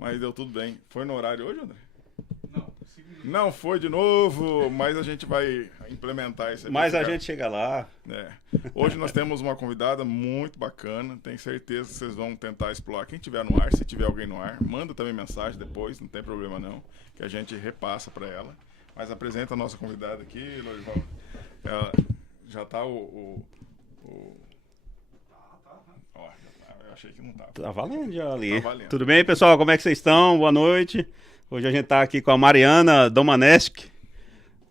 Mas deu tudo bem. Foi no horário hoje, André? Não, Não foi de novo, mas a gente vai implementar isso. Mas a gente chega lá. Hoje nós temos uma convidada muito bacana. Tenho certeza que vocês vão tentar explorar. Quem tiver no ar, se tiver alguém no ar, manda também mensagem depois, não tem problema não, que a gente repassa para ela. Mas apresenta a nossa convidada aqui, Lorival. Ela já tá Ó, eu achei que não tava. Tá valendo já ali. Tá valendo. Tudo bem, pessoal? Como é que vocês estão? Boa noite. Hoje a gente tá aqui com a Mariana Domaneschi,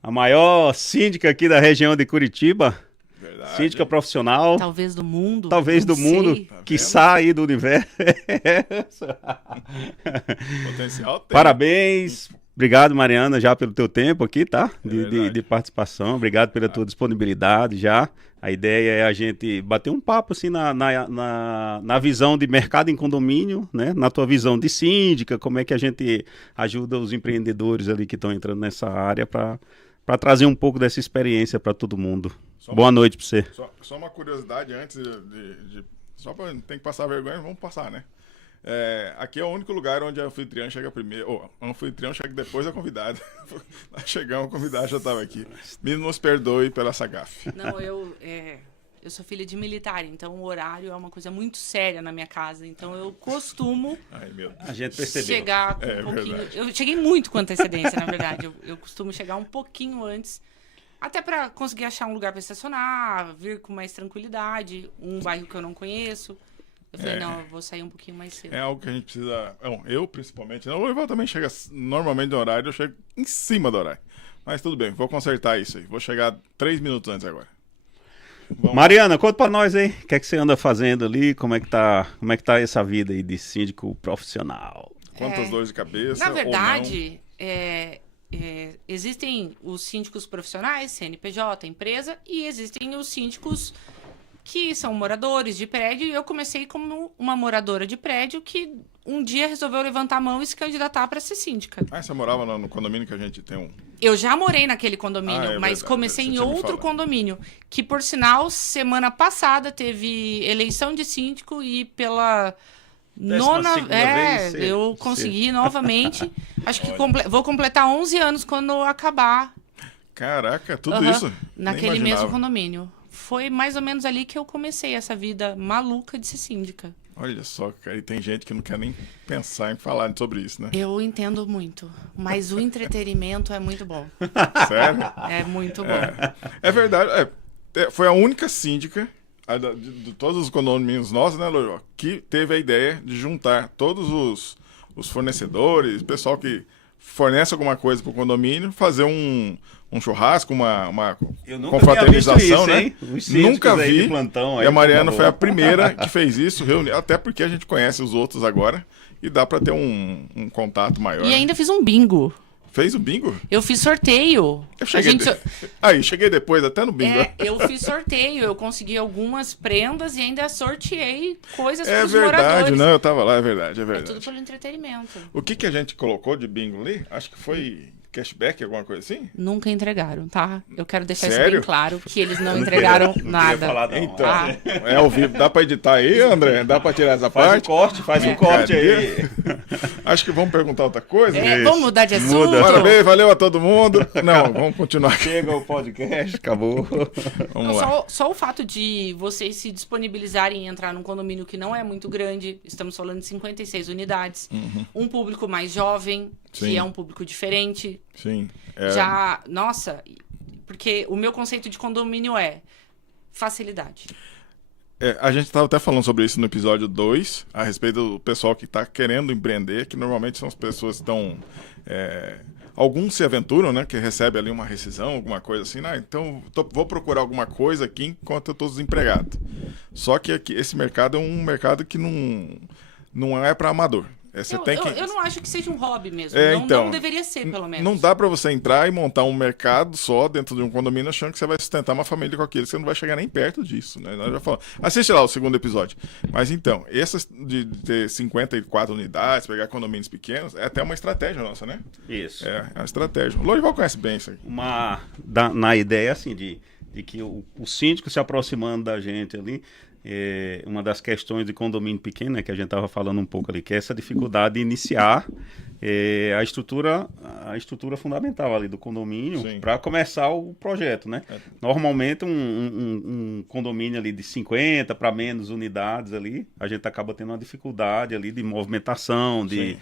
a maior síndica aqui da região de Curitiba. Verdade. Síndica profissional. Talvez do mundo. Talvez não do mundo, sei. Tá que vendo? sai do universo. Potencial tem. Parabéns. Obrigado, Mariana, já pelo teu tempo aqui, tá? verdade. De participação. Obrigado pela tua disponibilidade já. A ideia é a gente bater um papo assim na visão de mercado em condomínio, né? Na tua visão de síndica, como é que a gente ajuda os empreendedores ali que estão entrando nessa área para trazer um pouco dessa experiência para todo mundo. Boa noite para você. Só uma curiosidade antes só para tem que passar vergonha, vamos passar, né? Aqui é o único lugar onde a anfitriã chega primeiro, ou o anfitrião chega depois da convidada. Nós chegamos, a convidada já estava aqui. Me nos perdoe pela essa gafe. Não, eu sou filha de militar, então o horário é uma coisa muito séria na minha casa. Então eu costumo Ai, meu Deus. A gente percebeu. chegar com É um pouquinho. verdade. Eu cheguei muito com antecedência, na verdade. Eu costumo chegar um pouquinho antes, até para conseguir achar um lugar para estacionar, vir com mais tranquilidade, um bairro que eu não conheço. Eu falei, não, eu vou sair um pouquinho mais cedo. É algo que a gente precisa. Bom, eu principalmente. Não, o Lorival também chega normalmente no horário, eu chego em cima do horário. Mas tudo bem, vou consertar isso aí. Vou chegar 3 minutos antes agora. Vamos. Mariana, conta pra nós aí, o que é que você anda fazendo ali, como é que tá essa vida aí de síndico profissional? Quantas dores de cabeça? Na ou verdade, existem os síndicos profissionais, CNPJ, empresa, e existem os síndicos que são moradores de prédio. E eu comecei como uma moradora de prédio que um dia resolveu levantar a mão e se candidatar para ser síndica. não? Você morava no condomínio que a gente tem um. Eu já morei naquele condomínio, Ah, é mas verdade, comecei você em tinha me outro falado. condomínio, que por sinal, semana passada teve eleição de síndico e pela nona, 12ª vez, eu consegui novamente. Acho que vou completar 11 anos quando acabar. Caraca, tudo Aham, isso? naquele Nem mesmo imaginava. condomínio. Foi mais ou menos ali que eu comecei essa vida maluca de ser síndica. Olha só, cara, e tem gente que não quer nem pensar em falar sobre isso, né? Eu entendo muito, mas o entretenimento é muito bom. Sério? É muito bom. É verdade. Foi a única síndica de todos os condomínios nossos, né, Lorival, que teve a ideia de juntar todos os fornecedores, o pessoal que fornece alguma coisa para o condomínio, fazer um churrasco, uma confraternização, né? Nunca vi. Plantão, E a Mariana foi a primeira que fez isso, até porque a gente conhece os outros agora e dá para ter um contato maior. E ainda fiz um bingo. Fez o bingo? Eu fiz sorteio. Eu cheguei Aí, cheguei depois, até no bingo. Eu fiz sorteio, eu consegui algumas prendas e ainda sorteei coisas É para os verdade, moradores. não, eu tava lá, é verdade, é É verdade. tudo pelo entretenimento. O que a gente colocou de bingo ali? Acho que foi cashback, alguma coisa assim? Nunca entregaram, tá? Eu quero deixar isso Sério? bem claro, que eles não entregaram nada. Então, Tá? é ao vivo. Dá pra editar aí, André? Dá pra tirar essa parte? Faz um corte aí. Acho que vamos perguntar outra coisa. Vamos mudar de assunto? Parabéns, valeu a todo mundo. Não, vamos continuar aqui. Chega o podcast, acabou. Vamos Não, lá. só o fato de vocês se disponibilizarem em entrar num condomínio que não é muito grande, estamos falando de 56 unidades, um público mais jovem, Sim. que é um público diferente. Sim. Nossa, porque o meu conceito de condomínio é facilidade. A gente estava até falando sobre isso no episódio 2, a respeito do pessoal que está querendo empreender, que normalmente são as pessoas que estão... alguns se aventuram, né? Que recebe ali uma rescisão, alguma coisa assim. Então, vou procurar alguma coisa aqui enquanto eu estou desempregado. Só que aqui, esse mercado é um mercado que não é para amador. Eu não acho que seja um hobby mesmo. Não deveria ser, pelo menos. Não dá para você entrar e montar um mercado só dentro de um condomínio achando que você vai sustentar uma família com aquilo. Você não vai chegar nem perto disso, né? Nós já falamos. Assiste lá o segundo episódio. Mas então, essas de ter 54 unidades, pegar condomínios pequenos, é até uma estratégia nossa, né? Isso. É uma estratégia. O Lorival conhece bem isso aí. Na ideia, assim, de que o síndico se aproximando da gente ali, uma das questões de condomínio pequeno, né, que a gente estava falando um pouco ali, que é essa dificuldade de iniciar a estrutura fundamental ali do condomínio para começar o projeto, né? Normalmente um condomínio ali de 50 para menos unidades ali, a gente acaba tendo uma dificuldade ali de movimentação, de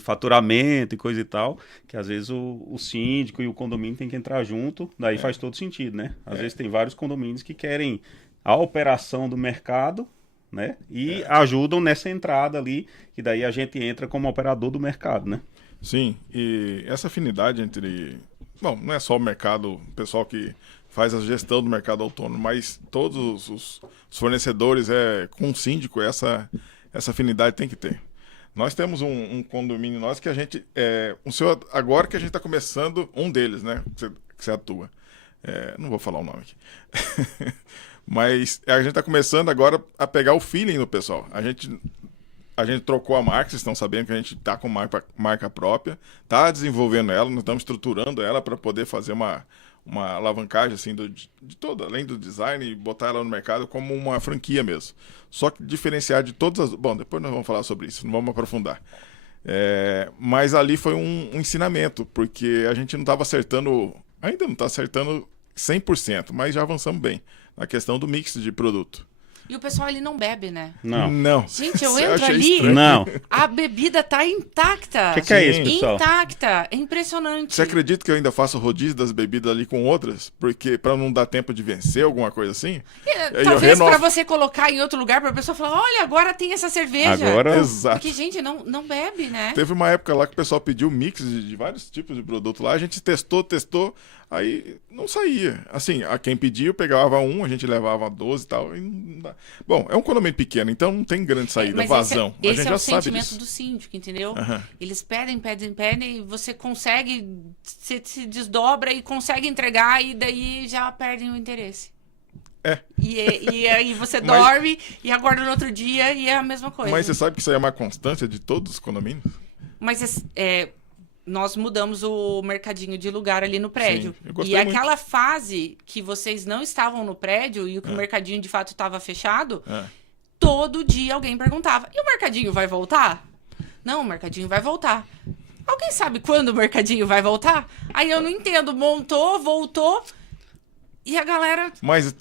faturamento e coisa e tal, que às vezes o síndico e o condomínio tem que entrar junto, daí faz todo sentido, né? Às vezes tem vários condomínios que querem a operação do mercado, né? E ajudam nessa entrada ali, que daí a gente entra como operador do mercado, né? Sim, e essa afinidade entre... Bom, não é só o mercado, o pessoal que faz a gestão do mercado autônomo, mas todos os fornecedores, com o síndico, essa afinidade tem que ter. Nós temos um condomínio nosso que a gente... agora que a gente está começando, um deles, né? Que você atua. Não vou falar o nome aqui. Mas a gente está começando agora a pegar o feeling do pessoal. A gente trocou a marca, vocês estão sabendo que a gente está com marca própria, está desenvolvendo ela, nós estamos estruturando ela para poder fazer uma alavancagem assim, de toda, além do design, e botar ela no mercado como uma franquia mesmo. Só que diferenciar de todas as... Bom, depois nós vamos falar sobre isso, não vamos aprofundar. Mas ali foi um ensinamento, porque a gente não estava acertando, ainda não está acertando 100%, mas já avançamos bem na questão do mix de produto. E o pessoal ali não bebe, né? Não. Gente, eu entro ali, a bebida tá intacta. O que é isso, pessoal? Intacta. É impressionante. Você acredita que eu ainda faço rodízio das bebidas ali com outras? Porque para não dar tempo de vencer alguma coisa assim? Talvez para você colocar em outro lugar, para a pessoa falar, olha, agora tem essa cerveja. Agora... Exato. Porque, gente, não bebe, né? Teve uma época lá que o pessoal pediu mix de vários tipos de produto lá. A gente testou, aí não saía. Assim, a quem pediu pegava a gente levava 12 e tal. E não dá. Bom, é um condomínio pequeno, então não tem grande saída, mas vazão. Esse a gente já o sabe sentimento disso. do síndico, entendeu? Uhum. Eles pedem e você consegue, se desdobra e consegue entregar e daí já perdem o interesse. E aí você dorme e acorda no outro dia e é a mesma coisa. Mas você sabe que isso aí é uma constância de todos os condomínios? Mas nós mudamos o mercadinho de lugar ali no prédio. Sim, eu gostei e muito. aquela fase que vocês não estavam no prédio e que o mercadinho de fato estava fechado, todo dia alguém perguntava, e o mercadinho vai voltar? Não, o mercadinho vai voltar. Alguém sabe quando o mercadinho vai voltar? Aí eu não entendo, montou, voltou... E a galera... Mas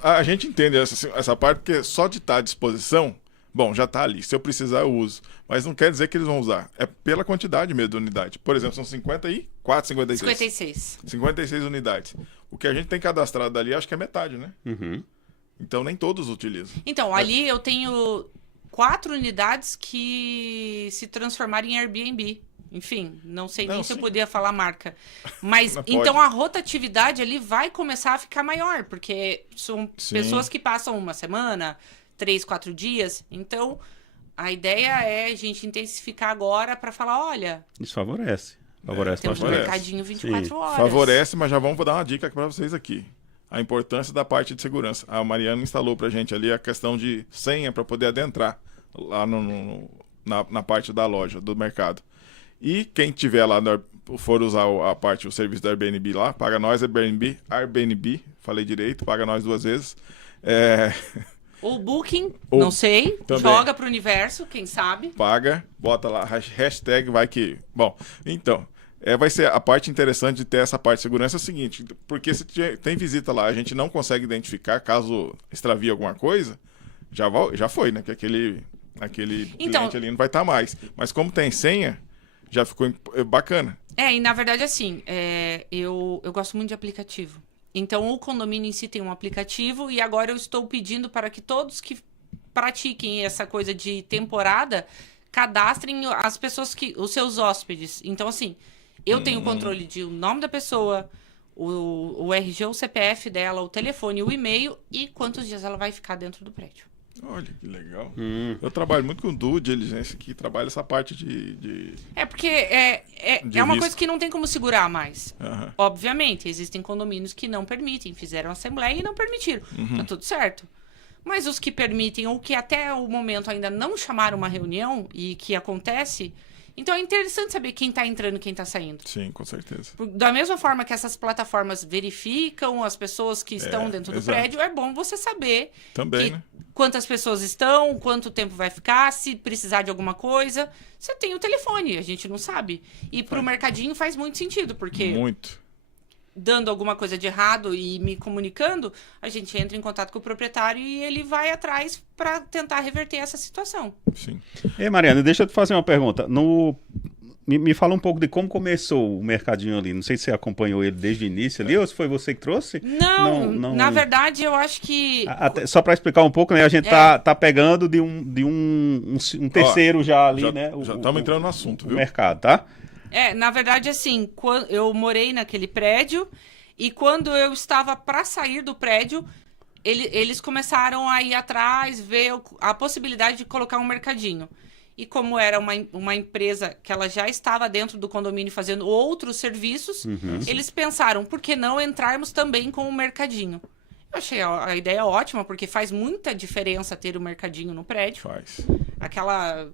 a gente entende essa parte, porque só de estar à disposição, bom, já está ali. Se eu precisar, eu uso. Mas não quer dizer que eles vão usar. É pela quantidade mesmo de unidade. Por exemplo, são 56 unidades. O que a gente tem cadastrado dali, acho que é metade, né? Uhum. Então, nem todos utilizam. Então, ali eu tenho 4 unidades que se transformaram em Airbnb. Enfim, não sei nem se eu podia falar marca. Mas, então, a rotatividade ali vai começar a ficar maior, porque são pessoas que passam uma semana, 3, 4 dias. Então, a ideia é a gente intensificar agora para falar, olha... Isso favorece. Temos um mercadinho 24 horas. Favorece, mas já vamos dar uma dica para vocês aqui. A importância da parte de segurança. A Mariana instalou para a gente ali a questão de senha para poder adentrar lá na parte da loja, do mercado. E quem tiver lá, for usar o serviço da Airbnb lá, paga nós, Airbnb, falei direito, paga nós 2 vezes. Ou Booking, não sei, também. Joga pro universo, quem sabe. Paga, bota lá, hashtag vai que... Bom, então, vai ser a parte interessante de ter essa parte de segurança é o seguinte, porque se tem visita lá, a gente não consegue identificar, caso extravie alguma coisa, já foi, né? Que aquele cliente ali não vai estar mais. Mas como tem senha... Já ficou bacana. E na verdade, assim, eu gosto muito de aplicativo. Então, o condomínio em si tem um aplicativo e agora eu estou pedindo para que todos que pratiquem essa coisa de temporada cadastrem as pessoas os seus hóspedes. Então, assim, eu tenho controle de o nome da pessoa, o RG, o CPF dela, o telefone, o e-mail e quantos dias ela vai ficar dentro do prédio. Olha, que legal. Eu trabalho muito com due diligence, que trabalha essa parte de... Porque é uma coisa que não tem como segurar mais. Obviamente, existem condomínios que não permitem, fizeram assembleia e não permitiram. Tá tudo certo. Mas os que permitem, ou que até o momento ainda não chamaram uma reunião e que acontece... Então é interessante saber quem está entrando e quem está saindo. Sim, com certeza. Da mesma forma que essas plataformas verificam as pessoas que estão dentro do prédio, é bom você saber também, né? quantas pessoas estão, quanto tempo vai ficar, se precisar de alguma coisa. Você tem o telefone, a gente não sabe. E pro mercadinho faz muito sentido, porque Muito. dando alguma coisa de errado e me comunicando, a gente entra em contato com o proprietário e ele vai atrás para tentar reverter essa situação. Sim. Ei, Mariana, deixa eu te fazer uma pergunta. Me fala um pouco de como começou o mercadinho ali. Não sei se você acompanhou ele desde o início ali ou se foi você que trouxe. Não, Não. na verdade eu acho que... Só para explicar um pouco, né? A gente tá pegando de um terceiro já ali, né? Já estamos entrando no assunto, o viu? mercado, tá? Na verdade, assim, eu morei naquele prédio e quando eu estava para sair do prédio, eles começaram a ir atrás, ver a possibilidade de colocar um mercadinho. E como era uma empresa que ela já estava dentro do condomínio fazendo outros serviços, eles pensaram, por que não entrarmos também com o mercadinho? Eu achei a ideia ótima, porque faz muita diferença ter o mercadinho no prédio. Faz. Aquela...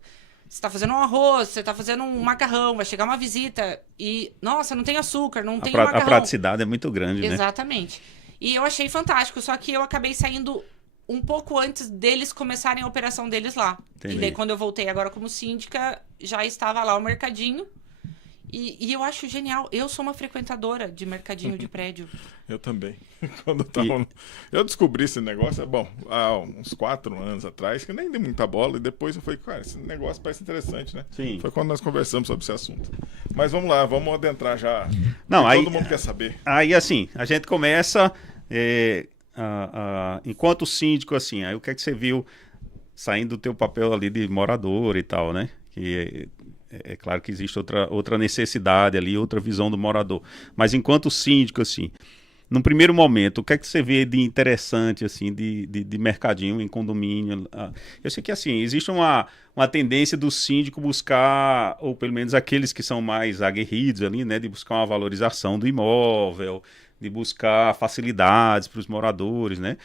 Você tá fazendo um arroz, você tá fazendo um macarrão, vai chegar uma visita e... Nossa, não tem açúcar, não tem macarrão. A praticidade é muito grande, né? Exatamente. E eu achei fantástico, só que eu acabei saindo um pouco antes deles começarem a operação deles lá. Entendi. E daí, quando eu voltei agora como síndica, já estava lá o mercadinho. E eu acho genial. Eu sou uma frequentadora de mercadinho de prédio. Eu também. Eu descobri esse negócio, há uns 4 anos atrás, que nem dei muita bola, e depois eu falei, cara, esse negócio parece interessante, né? Sim. Foi quando nós conversamos sobre esse assunto. Mas vamos lá, vamos adentrar já. Não, Que aí, todo mundo quer saber. Aí, assim, a gente começa... enquanto síndico, assim, aí o que é que você viu saindo do teu papel ali de morador e tal, né? Que é claro que existe outra necessidade ali, outra visão do morador. Mas enquanto síndico, assim, num primeiro momento, o que é que você vê de interessante, assim, de mercadinho em condomínio? Eu sei que, assim, existe uma tendência do síndico buscar, ou pelo menos aqueles que são mais aguerridos ali, né? De buscar uma valorização do imóvel, de buscar facilidades para os moradores, né?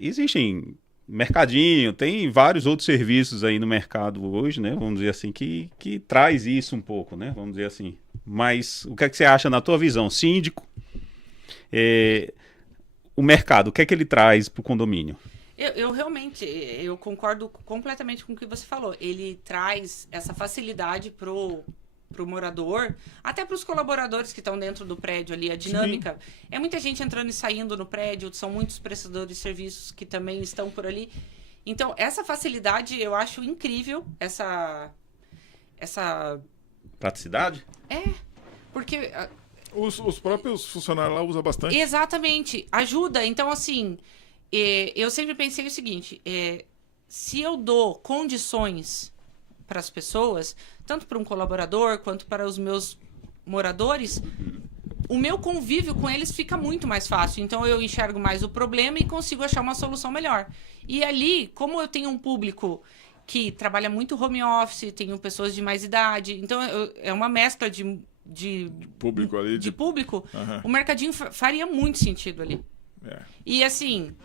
Existem mercadinho, tem vários outros serviços aí no mercado hoje, né? Vamos dizer assim, que traz isso um pouco, né? Vamos dizer assim. Mas o que é que você acha na tua visão, síndico? O mercado, o que é que ele traz para o condomínio? Eu realmente, eu concordo completamente com o que você falou. Ele traz essa facilidade pro morador, até para os colaboradores que estão dentro do prédio ali, a dinâmica. Sim. É muita gente entrando e saindo no prédio, são muitos prestadores de serviços que também estão por ali. Então, essa facilidade eu acho incrível, essa praticidade? Porque... Os próprios funcionários lá usam bastante. Exatamente, ajuda. Então, assim, eu sempre pensei o seguinte, se eu dou condições para as pessoas, tanto para um colaborador quanto para os meus moradores, o meu convívio com eles fica muito mais fácil. Então eu enxergo mais o problema e consigo achar uma solução melhor. E ali, como eu tenho um público que trabalha muito home office, tenho pessoas de mais idade, então é uma mescla de público ali. De público, o mercadinho faria muito sentido ali. E assim,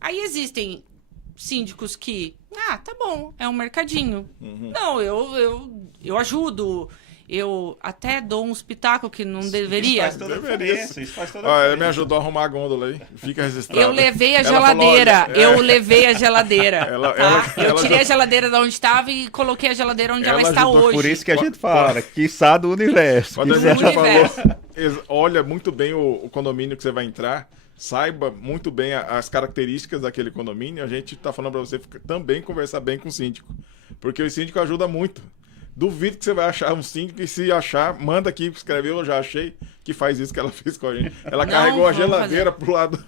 aí existem síndicos que, tá bom, é um mercadinho. Não, eu ajudo, eu até dou um espetáculo que não deveria. Isso faz toda a diferença. Isso faz toda a diferença. Ele me ajudou a arrumar a gôndola aí, fica registrado. Eu levei a geladeira, eu tirei a geladeira de onde estava e coloquei a geladeira onde ela está hoje. Por isso que a gente fala, quiçá do universo. Quando a gente falou, olha muito bem o condomínio que você vai entrar, saiba muito bem as características daquele condomínio. A gente está falando para você também conversar bem com o síndico, porque o síndico ajuda muito. Duvido que você vai achar um síndico, e se achar, manda aqui, escreveu, eu já achei, que faz isso que ela fez com a gente. Ela carregou a geladeira pro lado,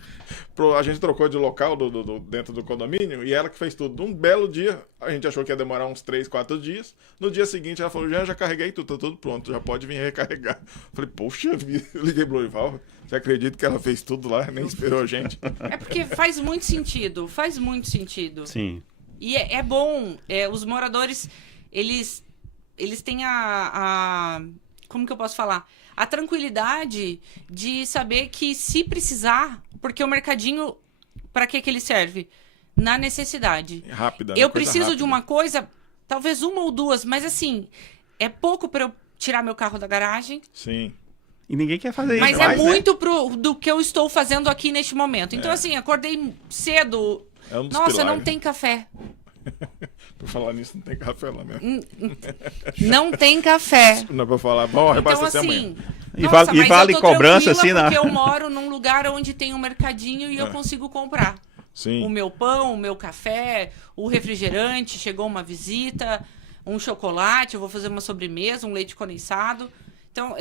a gente trocou de local dentro do condomínio, e ela que fez tudo. Um belo dia, a gente achou que ia demorar uns 3, 4 dias. No dia seguinte, ela falou, já carreguei tudo, tá tudo pronto, já pode vir recarregar. Falei, poxa vida, eu liguei pro Lorival, você acredita que ela fez tudo lá, nem esperou a gente? É porque faz muito sentido. Sim. E é bom, os moradores, eles têm como que eu posso falar? A tranquilidade de saber que se precisar, porque o mercadinho, para que ele serve? Na necessidade. Rápida. Eu preciso de uma coisa, talvez uma ou duas, mas assim, é pouco para eu tirar meu carro da garagem. Sim. E ninguém quer fazer mas isso. Mas é muito do que eu estou fazendo aqui neste momento. Então, assim, acordei cedo, É um dos Nossa, pilares. não tem café. Por falar nisso, não tem café lá mesmo. Não tem café. Não é pra falar, bom, Então, reabastecer amanhã. assim... E nossa, vale- e mas vale eu tô cobrança, tranquila assim, porque eu moro num lugar onde tem um mercadinho e eu consigo comprar. Sim. O meu pão, o meu café, o refrigerante, chegou uma visita, um chocolate, eu vou fazer uma sobremesa, um leite condensado. Então,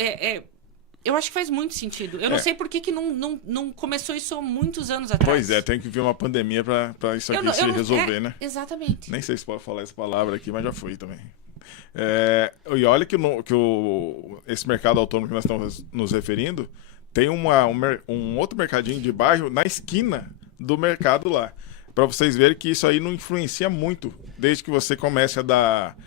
eu acho que faz muito sentido. Eu não sei por que não começou isso há muitos anos atrás. Pois é, tem que vir uma pandemia pra isso aqui se resolver, né? Exatamente. Nem sei se pode falar essa palavra aqui, mas já foi também. E olha que esse mercado autônomo que nós estamos nos referindo tem um outro mercadinho de bairro na esquina do mercado lá. Para vocês verem que isso aí não influencia muito, desde que você comece a dar...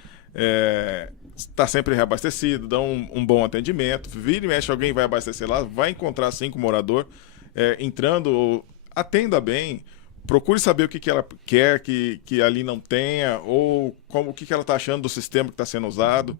Está sempre reabastecido, dá um bom atendimento. Vira e mexe, alguém vai abastecer lá, vai encontrar 5 moradores entrando, atenda bem, procure saber o que ela quer que ali não tenha, ou o que ela está achando do sistema que está sendo usado.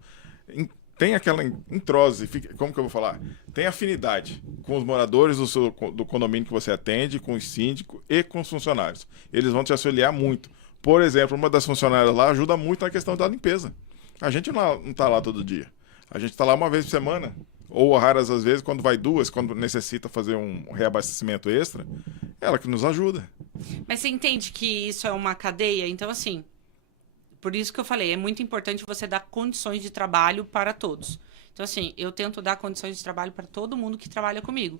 Tem aquela entrose, como que eu vou falar? Tem afinidade com os moradores do condomínio que você atende, com os síndicos e com os funcionários. Eles vão te auxiliar muito. Por exemplo, uma das funcionárias lá ajuda muito na questão da limpeza. A gente não está lá todo dia. A gente está lá uma vez por semana, ou raras às vezes, quando vai 2, quando necessita fazer um reabastecimento extra, ela que nos ajuda. Mas você entende que isso é uma cadeia? Então, assim, por isso que eu falei, é muito importante você dar condições de trabalho para todos. Então, assim, eu tento dar condições de trabalho para todo mundo que trabalha comigo.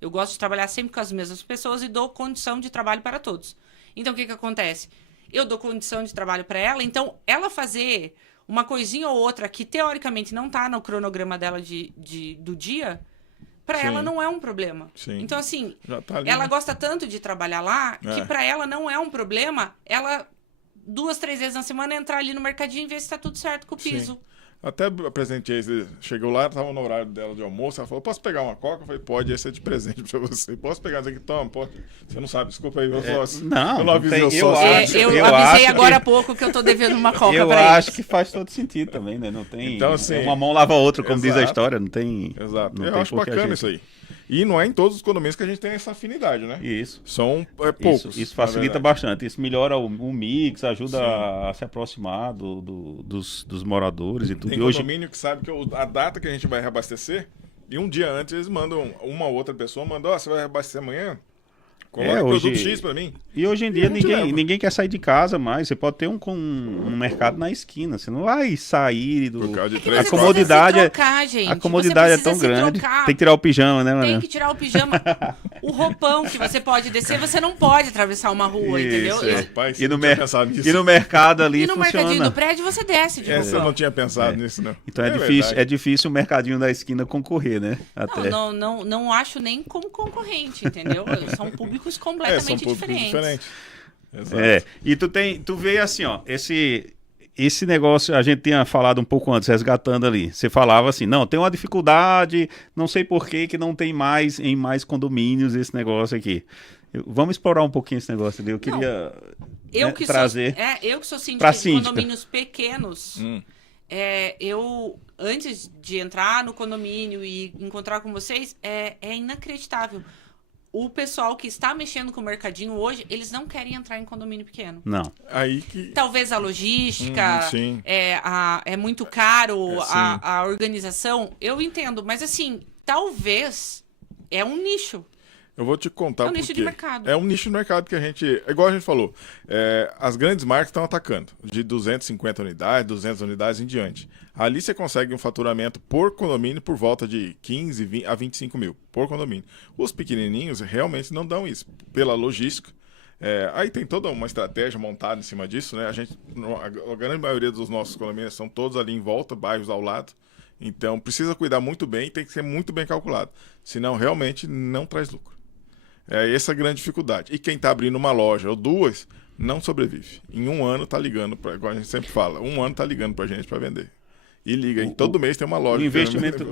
Eu gosto de trabalhar sempre com as mesmas pessoas e dou condição de trabalho para todos. Então, o que acontece? Eu dou condição de trabalho para ela, então ela fazer uma coisinha ou outra que teoricamente não está no cronograma dela do dia, para ela não é um problema. Sim. Então, assim, Já tá ali, ela né? gosta tanto de trabalhar lá que para ela não é um problema ela 2, 3 vezes na semana entrar ali no mercadinho e ver se está tudo certo com o piso. Sim. Até apresentei, chegou lá, estava no horário dela de almoço, ela falou, posso pegar uma coca? Eu falei, pode, esse é de presente pra você. Posso pegar isso aqui? Toma, pode. Você não sabe, desculpa aí, meu sócio. não, eu não avisei tem- o eu sócio. acho- Eu eu avisei acho agora que- há pouco que eu tô devendo uma coca Eu pra acho eles. que faz todo sentido também, né? Não tem. Então, assim, uma mão lava a outra, como diz a exato. história, não tem. Exato. Não Eu tem acho por que a bacana gente- isso aí. E não é em todos os condomínios que a gente tem essa afinidade, né? Isso. São poucos. Isso facilita na verdade. bastante. Isso melhora o mix, ajuda Sim. a se aproximar dos moradores e tudo. Tem E hoje, condomínio que sabe que a data que a gente vai reabastecer, e um dia antes eles mandam, uma outra pessoa manda, você vai reabastecer amanhã? Coloca hoje- produto X pra mim. e hoje em dia a gente leva. ninguém quer sair de casa mais. Você pode ter um mercado na esquina. Você não vai sair do. Por causa de É que três, você A comodidade precisa é- se trocar, gente. A comodidade é Você tão precisa se grande. trocar. Tem que tirar o pijama, né, Tem mano? que tirar o pijama. O roupão que você pode descer, você não pode atravessar uma rua, entendeu? Isso, é. Rapaz, você E no, não tinha pensado nisso. e no mercado ali E no mercadinho funciona. do prédio você desce de Essa eu roupão. não tinha pensado nisso, não. Então é verdade. difícil o mercadinho da esquina concorrer, né? Até. Não acho nem como concorrente, entendeu? São públicos São completamente públicos diferentes. Exato. E tu vê assim, ó, esse negócio a gente tinha falado um pouco antes, resgatando ali. Você falava assim, não, tem uma dificuldade, não sei por que não tem mais em mais condomínios esse negócio aqui. Vamos explorar um pouquinho esse negócio ali. Eu queria trazer. Eu que sou síndica pra de síndica. condomínios pequenos, eu, antes de entrar no condomínio e encontrar com vocês, é inacreditável. O pessoal que está mexendo com o mercadinho hoje, eles não querem entrar em condomínio pequeno. Não. Aí que... Talvez a logística, sim. é muito caro, sim. a organização, eu entendo, mas assim, talvez é um nicho. Eu vou te contar É um por nicho quê. de mercado. É um nicho de mercado que a gente... Igual a gente falou, as grandes marcas estão atacando. De 250 unidades, 200 unidades em diante. Ali você consegue um faturamento por condomínio por volta de 15 a 25 mil por condomínio. Os pequenininhos realmente não dão isso. Pela logística. Aí tem toda uma estratégia montada em cima disso, né? A grande maioria dos nossos condomínios são todos ali em volta, bairros ao lado. Então precisa cuidar muito bem e tem que ser muito bem calculado. Senão realmente não traz lucro. Essa é a grande dificuldade. E quem está abrindo uma loja ou 2 não sobrevive. Em um ano está ligando, igual a gente sempre fala, um ano está ligando para a gente para vender. E liga, e todo mês tem uma loja. O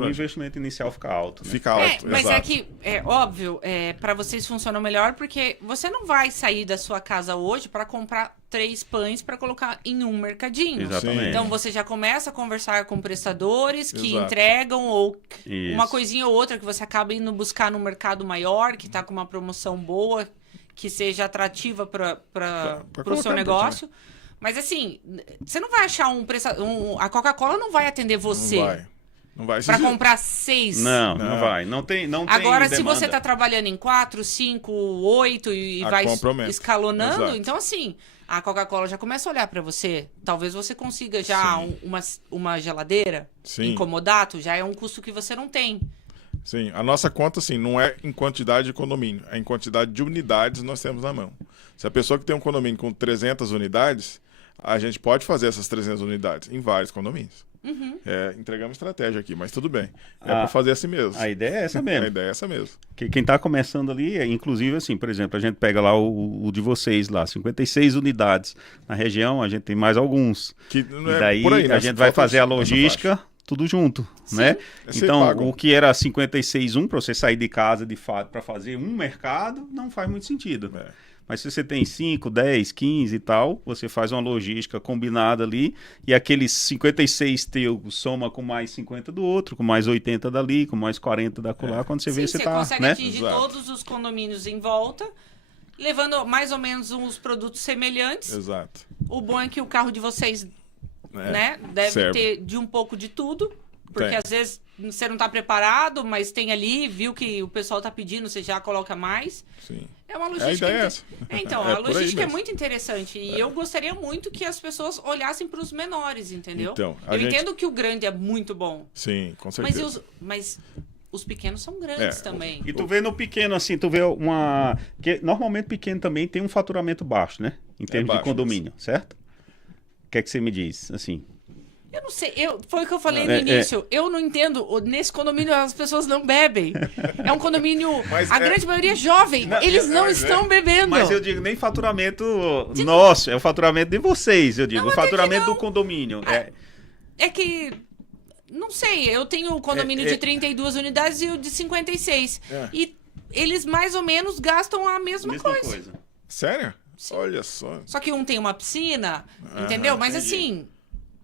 investimento inicial fica alto. Né? Fica alto, Mas exato. é que, óbvio, para vocês funciona melhor porque você não vai sair da sua casa hoje para comprar 3 pães para colocar em um mercadinho. Exatamente. Então você já começa a conversar com prestadores que Exato. entregam ou Isso. uma coisinha ou outra que você acaba indo buscar no mercado maior, que está com uma promoção boa, que seja atrativa para Pra o seu colocar no negócio. Mas assim, você não vai achar a Coca-Cola não vai atender você Não vai. para comprar 6. Não vai. Não tem Agora, se demanda. você está trabalhando em 4, 5, 8 e vai compra aumenta. escalonando, Exato. então assim, a Coca-Cola já começa a olhar para você. Talvez você consiga já uma geladeira Sim. incomodato, já é um custo que você não tem. Sim, a nossa conta, assim, não é em quantidade de condomínio, é em quantidade de unidades nós temos na mão. Se a pessoa que tem um condomínio com 300 unidades, a gente pode fazer essas 300 unidades em vários condomínios. Entregamos estratégia aqui, mas tudo bem. É para fazer assim mesmo. A ideia é essa mesmo. A ideia é essa mesmo. Que quem está começando ali, inclusive assim, por exemplo, a gente pega lá o de vocês lá, 56 unidades. Na região a gente tem mais alguns. Que não E é daí por aí, né? a gente vai Falta fazer a essa logística tudo junto, né? Você Então, paga o que era 56,1 para você sair de casa de fato para fazer um mercado, não faz muito sentido. É. Mas se você tem 5, 10, 15 e tal, você faz uma logística combinada ali e aqueles 56 teu soma com mais 50 do outro, com mais 80 dali, com mais 40 da colar, quando você vê, você tá, consegue né? atingir Exato. todos os condomínios em volta, levando mais ou menos uns produtos semelhantes. Exato. O bom é que o carro de vocês, né, deve serve. ter de um pouco de tudo, porque Tem. às vezes você não está preparado, mas tem ali, viu que o pessoal está pedindo, você já coloca mais. Sim. É uma A logística. ideia é essa. Então, É a por aí logística é mesmo. muito interessante. E eu gostaria muito que as pessoas olhassem para os menores, entendeu? Então, eu entendo que o grande é muito bom. Sim, com Mas certeza. mas os pequenos são grandes É, também. E tu vê no pequeno, assim, tu vê uma... que normalmente pequeno também tem um faturamento baixo, né? Em termos baixo, de condomínio, certo? O que é que você me diz, assim? Eu não sei, foi o que eu falei no início. Eu não entendo. Nesse condomínio as pessoas não bebem. É um condomínio. Mas a grande maioria é jovem. Eles não estão bebendo. Mas eu digo, nem faturamento nosso, é o faturamento de vocês, eu digo. Não, o até que faturamento não. do condomínio. É que. Não sei, eu tenho o condomínio de 32 unidades e o de 56. É. E eles mais ou menos gastam a mesma coisa. Sério? Olha só. Só que um tem uma piscina, entendeu? Mas entendi. assim.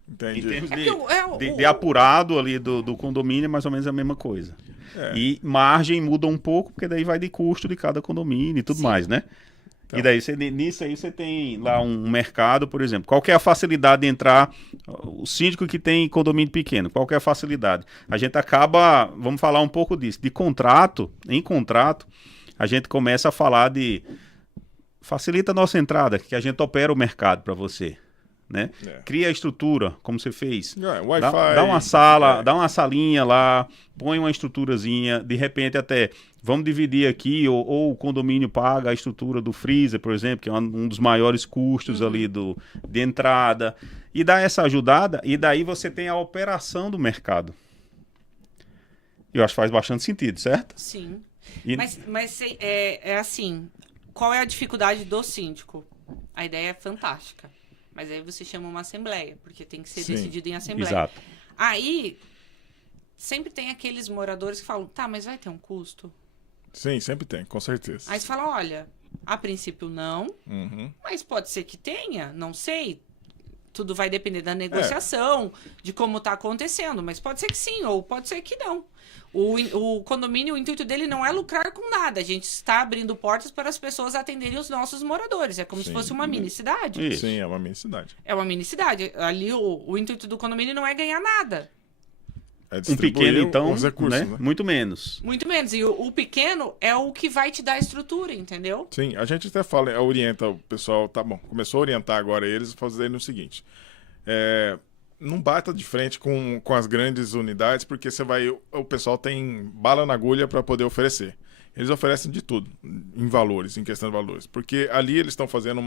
Em Entendi. termos de apurado ali do condomínio, é mais ou menos a mesma coisa. É. E margem muda um pouco, porque daí vai de custo de cada condomínio e tudo mais, né? Então. E daí, nisso aí, você tem lá um mercado, por exemplo. Qual que é a facilidade de entrar? O síndico que tem condomínio pequeno, qual que é a facilidade? A gente acaba, vamos falar um pouco disso, de contrato, em contrato, a gente começa a falar de facilita a nossa entrada, que a gente opera o mercado para você. Né? Cria a estrutura, como você fez. Wi-Fi. Dá uma sala, dá uma salinha lá, põe uma estruturazinha, de repente até vamos dividir aqui, ou o condomínio paga a estrutura do freezer, por exemplo, que é um dos maiores custos ali de entrada, e dá essa ajudada, e daí você tem a operação do mercado. Eu acho que faz bastante sentido, certo? Sim. E- Mas é assim, qual é a dificuldade do síndico? A ideia é fantástica. Mas aí você chama uma assembleia, porque tem que ser Sim. decidido em assembleia. Exato. Aí, sempre tem aqueles moradores que falam, tá, mas vai ter um custo? Sim, sempre tem, com certeza. Aí você fala, olha, a princípio não, Uhum. mas pode ser que tenha, não sei. Tudo vai depender da negociação, de como tá acontecendo, mas pode ser que sim, ou pode ser que não. O condomínio, o intuito dele não é lucrar com nada. A gente está abrindo portas para as pessoas atenderem os nossos moradores. É como se Sim. fosse uma mini cidade. Isso. Sim, é uma mini cidade. É uma mini cidade. Ali o intuito do condomínio não é ganhar nada. É Um distribuir pequeno, então, os recursos, né? né? Muito menos. Muito menos. E o pequeno é o que vai te dar a estrutura, entendeu? Sim, a gente até fala, orienta o pessoal, tá bom, começou a orientar agora eles, fazendo o seguinte, não bata de frente com as grandes unidades, porque o pessoal tem bala na agulha para poder oferecer. Eles oferecem de tudo, em valores, em questão de valores, porque ali eles estão fazendo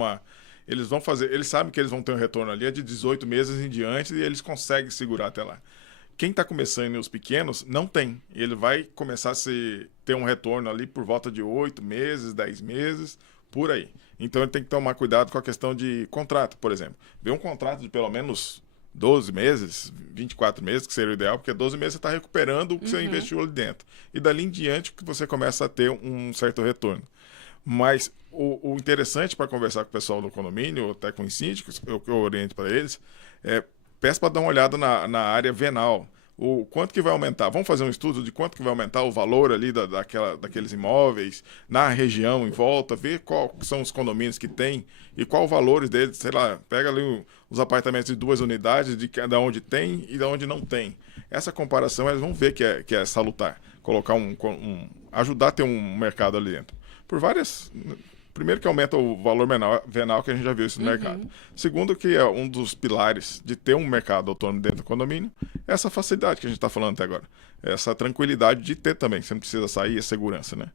eles sabem que eles vão ter um retorno ali de 18 meses em diante e eles conseguem segurar até lá. Quem está começando os pequenos, não tem. Ele vai começar a ter um retorno ali por volta de 8 meses, 10 meses, por aí. Então ele tem que tomar cuidado com a questão de contrato, por exemplo. Ver um contrato de pelo menos 12 meses, 24 meses, que seria o ideal, porque 12 meses você está recuperando o que você investiu ali dentro. E dali em diante que você começa a ter um certo retorno. Mas o interessante para conversar com o pessoal do condomínio, ou até com os síndicos, eu oriento para eles, peço para dar uma olhada na área venal. o quanto que vai aumentar. Vamos fazer um estudo de quanto que vai aumentar o valor ali daqueles imóveis na região em volta, ver qual são os condomínios que tem e qual o valor deles, sei lá, pega ali os apartamentos de 2 unidades, da onde tem e da onde não tem. Essa comparação eles vão ver que é salutar, colocar ajudar a ter um mercado ali dentro. Por várias... Primeiro que aumenta o valor venal, que a gente já viu isso no mercado. Segundo que é um dos pilares de ter um mercado autônomo dentro do condomínio, é essa facilidade que a gente está falando até agora. Essa tranquilidade de ter também, você não precisa sair, a segurança, né?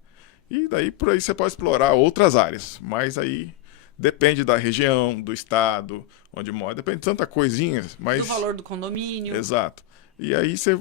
E daí, por aí, você pode explorar outras áreas, mas aí depende da região, do estado, onde mora, depende de tanta coisinha, mas... Do valor do condomínio. Exato. E aí você...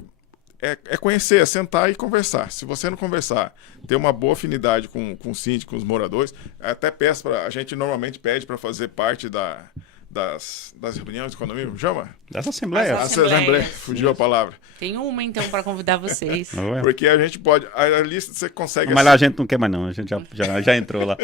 É conhecer, é sentar e conversar. Se você não conversar, ter uma boa afinidade com o síndico, com os moradores, até peço a gente normalmente pede para fazer parte das reuniões de condomínio, chama? Das assembleias. Assembleia, fugiu a palavra. Tem uma, então, para convidar vocês. Porque a gente pode, a lista você consegue... Mas lá a gente não quer mais não, a gente já entrou lá.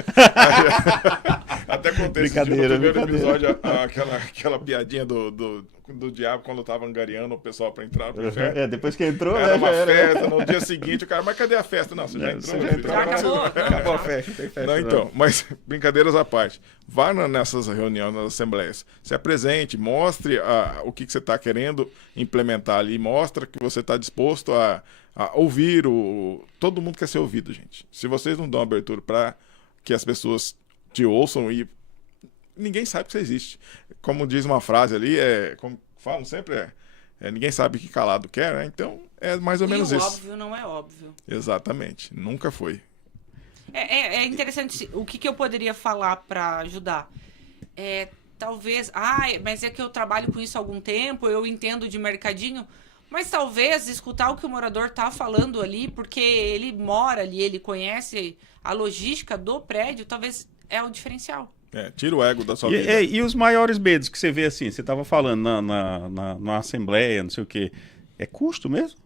Até contei no primeiro episódio aquela piadinha do diabo quando tava angariando o pessoal para entrar no inferno. Depois que entrou, era uma festa, né? no dia seguinte o cara, mas cadê a festa? Não, você já entrou. Já acabou. Acabou a festa, não tem festa. Não, então, mas brincadeiras à parte. Vá nessas reuniões, nas assembleias, se apresente, mostre o que você está querendo implementar ali, mostra que você está disposto a ouvir. Todo mundo quer ser ouvido, gente. Se vocês não dão abertura para que as pessoas te ouçam, e ninguém sabe que você existe. Como diz uma frase ali, como falam sempre, ninguém sabe que calado quer, né? Então é mais ou menos isso. isso. O óbvio não é óbvio. Exatamente, nunca foi. É interessante, o que eu poderia falar para ajudar? Talvez, mas é que eu trabalho com isso há algum tempo, eu entendo de mercadinho, mas talvez escutar o que o morador tá falando ali, porque ele mora ali, ele conhece a logística do prédio, talvez é o diferencial. Tira o ego da sua vida. E os maiores medos que você vê assim, você estava falando na assembleia, não sei o quê, é custo mesmo?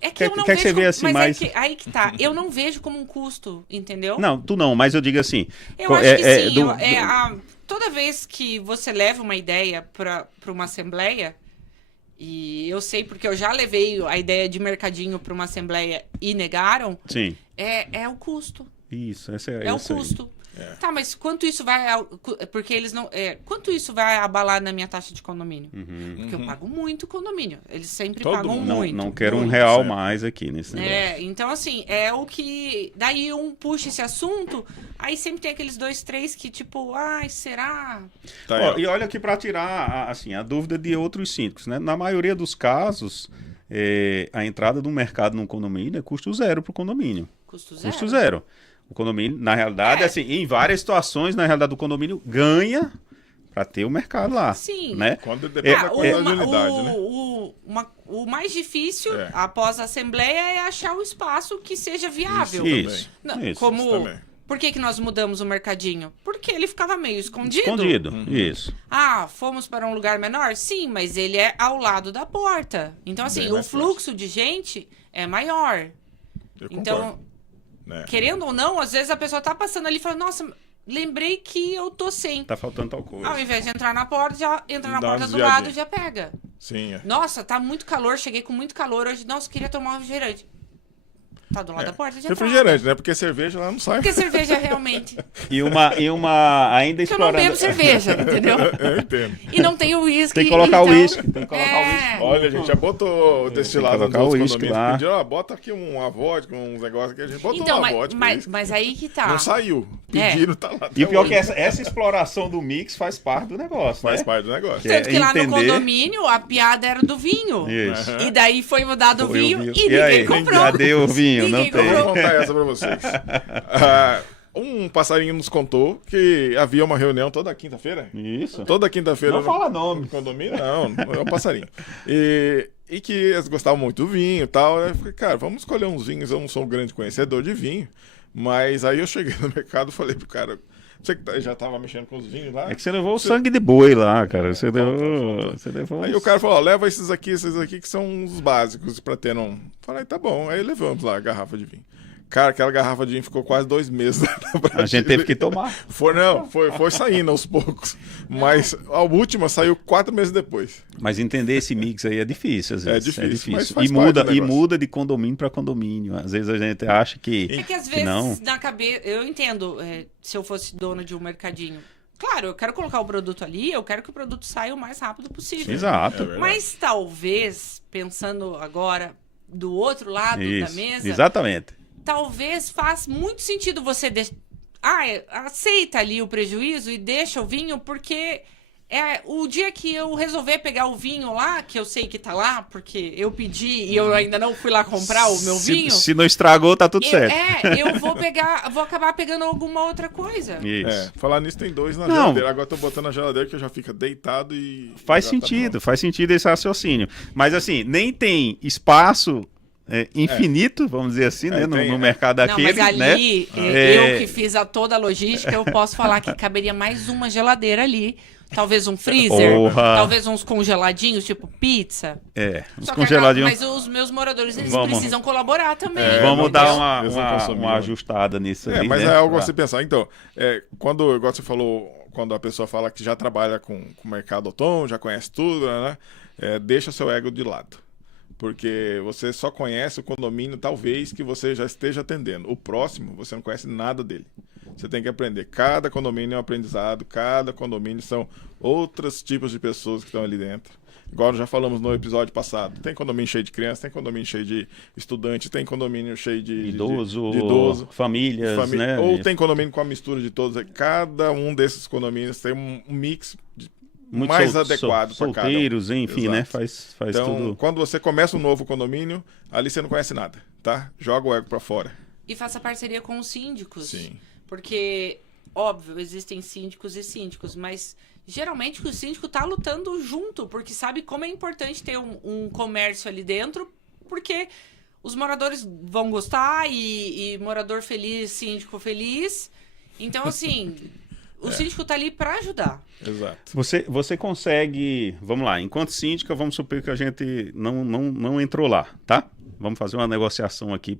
É que eu não vejo, você vê assim, mas aí que tá, eu não vejo como um custo, entendeu? Não, tu não, mas eu digo assim... Eu acho que sim, toda vez que você leva uma ideia para uma assembleia, e eu sei porque eu já levei a ideia de mercadinho para uma assembleia e negaram, sim. É o custo. Isso, é o custo. Tá, mas quanto isso vai... Porque eles não... quanto isso vai abalar na minha taxa de condomínio? Porque eu pago muito condomínio. Eles sempre pagam muito. Não quero um real mais aqui nesse negócio. Então, assim, é o que... Daí puxa esse assunto, aí sempre tem aqueles 2, 3 que, tipo, será? Tá, e olha aqui para tirar a dúvida de outros síndicos, né? Na maioria dos casos, a entrada do mercado num condomínio é custo zero para o condomínio. Custo zero? Custo zero. O condomínio, na realidade, assim, em várias situações, na realidade, o condomínio ganha para ter o mercado lá. Sim. Né? Quando depende da quantidade de unidade, né? O mais difícil, após a assembleia, é achar um espaço que seja viável. Isso. Por que nós mudamos o mercadinho? Porque ele ficava meio escondido. Isso. Fomos para um lugar menor? Sim, mas ele é ao lado da porta. Então, assim, o fluxo de gente é maior. Então, querendo ou não, às vezes a pessoa tá passando ali e fala, nossa, lembrei que eu tô sem. Tá faltando tal coisa. Ao invés de entrar na porta, já entra na porta do lado e já pega. Sim. Nossa, tá muito calor, cheguei com muito calor hoje. Nossa, queria tomar um refrigerante. Tá do lado da porta, já refrigerante, né? Porque cerveja lá não sai. Porque cerveja realmente. E uma ainda explorando... Porque eu não bebo cerveja, entendeu? Eu entendo. E não tem uísque. Tem que colocar o uísque. Olha, a gente já botou destilado nos outros condomínios. Pediu, bota aqui uma vodka, uns negócios que a gente botou uma vodka. Mas aí que tá. Não saiu. Pediram, tá lá. E o pior é que essa exploração do mix faz parte do negócio, Faz parte do negócio. Tanto que lá no condomínio, a piada era do vinho. Isso. E daí foi mudado o vinho e ninguém comprou. Cadê o vinho? Não tem. Vou contar essa pra vocês. Um passarinho nos contou que havia uma reunião toda quinta-feira. Isso. Toda quinta-feira. Não fala nome. No condomínio, não é um passarinho. E que eles gostavam muito do vinho e tal. Eu falei, cara, vamos escolher uns vinhos. Eu não sou um grande conhecedor de vinho. Mas aí eu cheguei no mercado e falei pro cara... Você que já tava mexendo com os vinhos lá. É que você levou o sangue de boi lá, cara. Você levou. Aí o cara falou, leva esses aqui que são os básicos pra ter Falei, tá bom. Aí levamos lá a garrafa de vinho. Cara, aquela garrafa de gin ficou quase 2 meses. A gente teve que tomar. Foi saindo aos poucos. Mas a última saiu 4 meses depois. Mas entender esse mix aí é difícil, às vezes. É difícil, mas E faz muda, parte do e negócio. muda de condomínio para condomínio. Às vezes a gente acha que. É que às vezes, não. na cabeça. Eu entendo, se eu fosse dona de um mercadinho. Claro, eu quero colocar o produto ali, eu quero que o produto saia o mais rápido possível. Exato. É verdade. Mas talvez, pensando agora do outro lado da Isso, mesa, exatamente. talvez faz muito sentido você aceita ali o prejuízo e deixa o vinho, porque o dia que eu resolver pegar o vinho lá, que eu sei que tá lá, porque eu pedi e eu ainda não fui lá comprar o meu vinho. Se não estragou, tá tudo certo. Eu vou acabar pegando alguma outra coisa. Isso. Falar nisso tem 2 na Não. geladeira. Agora eu tô botando na geladeira que já fica deitado e... Faz já tá sentido, pronto. faz sentido esse raciocínio. Mas assim, nem tem espaço infinito, vamos dizer assim, né, tem, no mercado Não, daquele, mas ali, né? eu que fiz toda a logística, eu posso falar que caberia mais uma geladeira ali. Talvez um freezer, Porra. talvez uns congeladinhos, tipo pizza. Os Só que congeladinhos. Mas os meus moradores, eles Vamos. precisam colaborar também. Vamos não dar posso- eles não consomem, uma né? ajustada nisso aí, Mas né? é algo a Pra- você pensar. Então, quando, igual você falou, quando a pessoa fala que já trabalha com o mercado autônomo, já conhece tudo, né? Deixa seu ego de lado. Porque você só conhece o condomínio, talvez, que você já esteja atendendo. O próximo, você não conhece nada dele. Você tem que aprender. Cada condomínio é um aprendizado, cada condomínio são outros tipos de pessoas que estão ali dentro. Igual nós já falamos no episódio passado. Tem condomínio cheio de criança, tem condomínio cheio de estudante, tem condomínio cheio de idoso. Famílias, né? Ou tem condomínio com a mistura de todos. Cada um desses condomínios tem um mix Muito mais adequado para cada um. solteiros, enfim, Exato. né? Faz Então, tudo. quando você começa um novo condomínio, ali você não conhece nada, tá? Joga o ego para fora. E faça parceria com os síndicos. Sim. Porque, óbvio, existem síndicos e síndicos, mas geralmente o síndico tá lutando junto, porque sabe como é importante ter um comércio ali dentro, porque os moradores vão gostar e morador feliz, síndico feliz. Então, assim, o síndico tá ali para ajudar. Exato. Você consegue, vamos lá, enquanto síndica, vamos supor que a gente não entrou lá, tá? Vamos fazer uma negociação aqui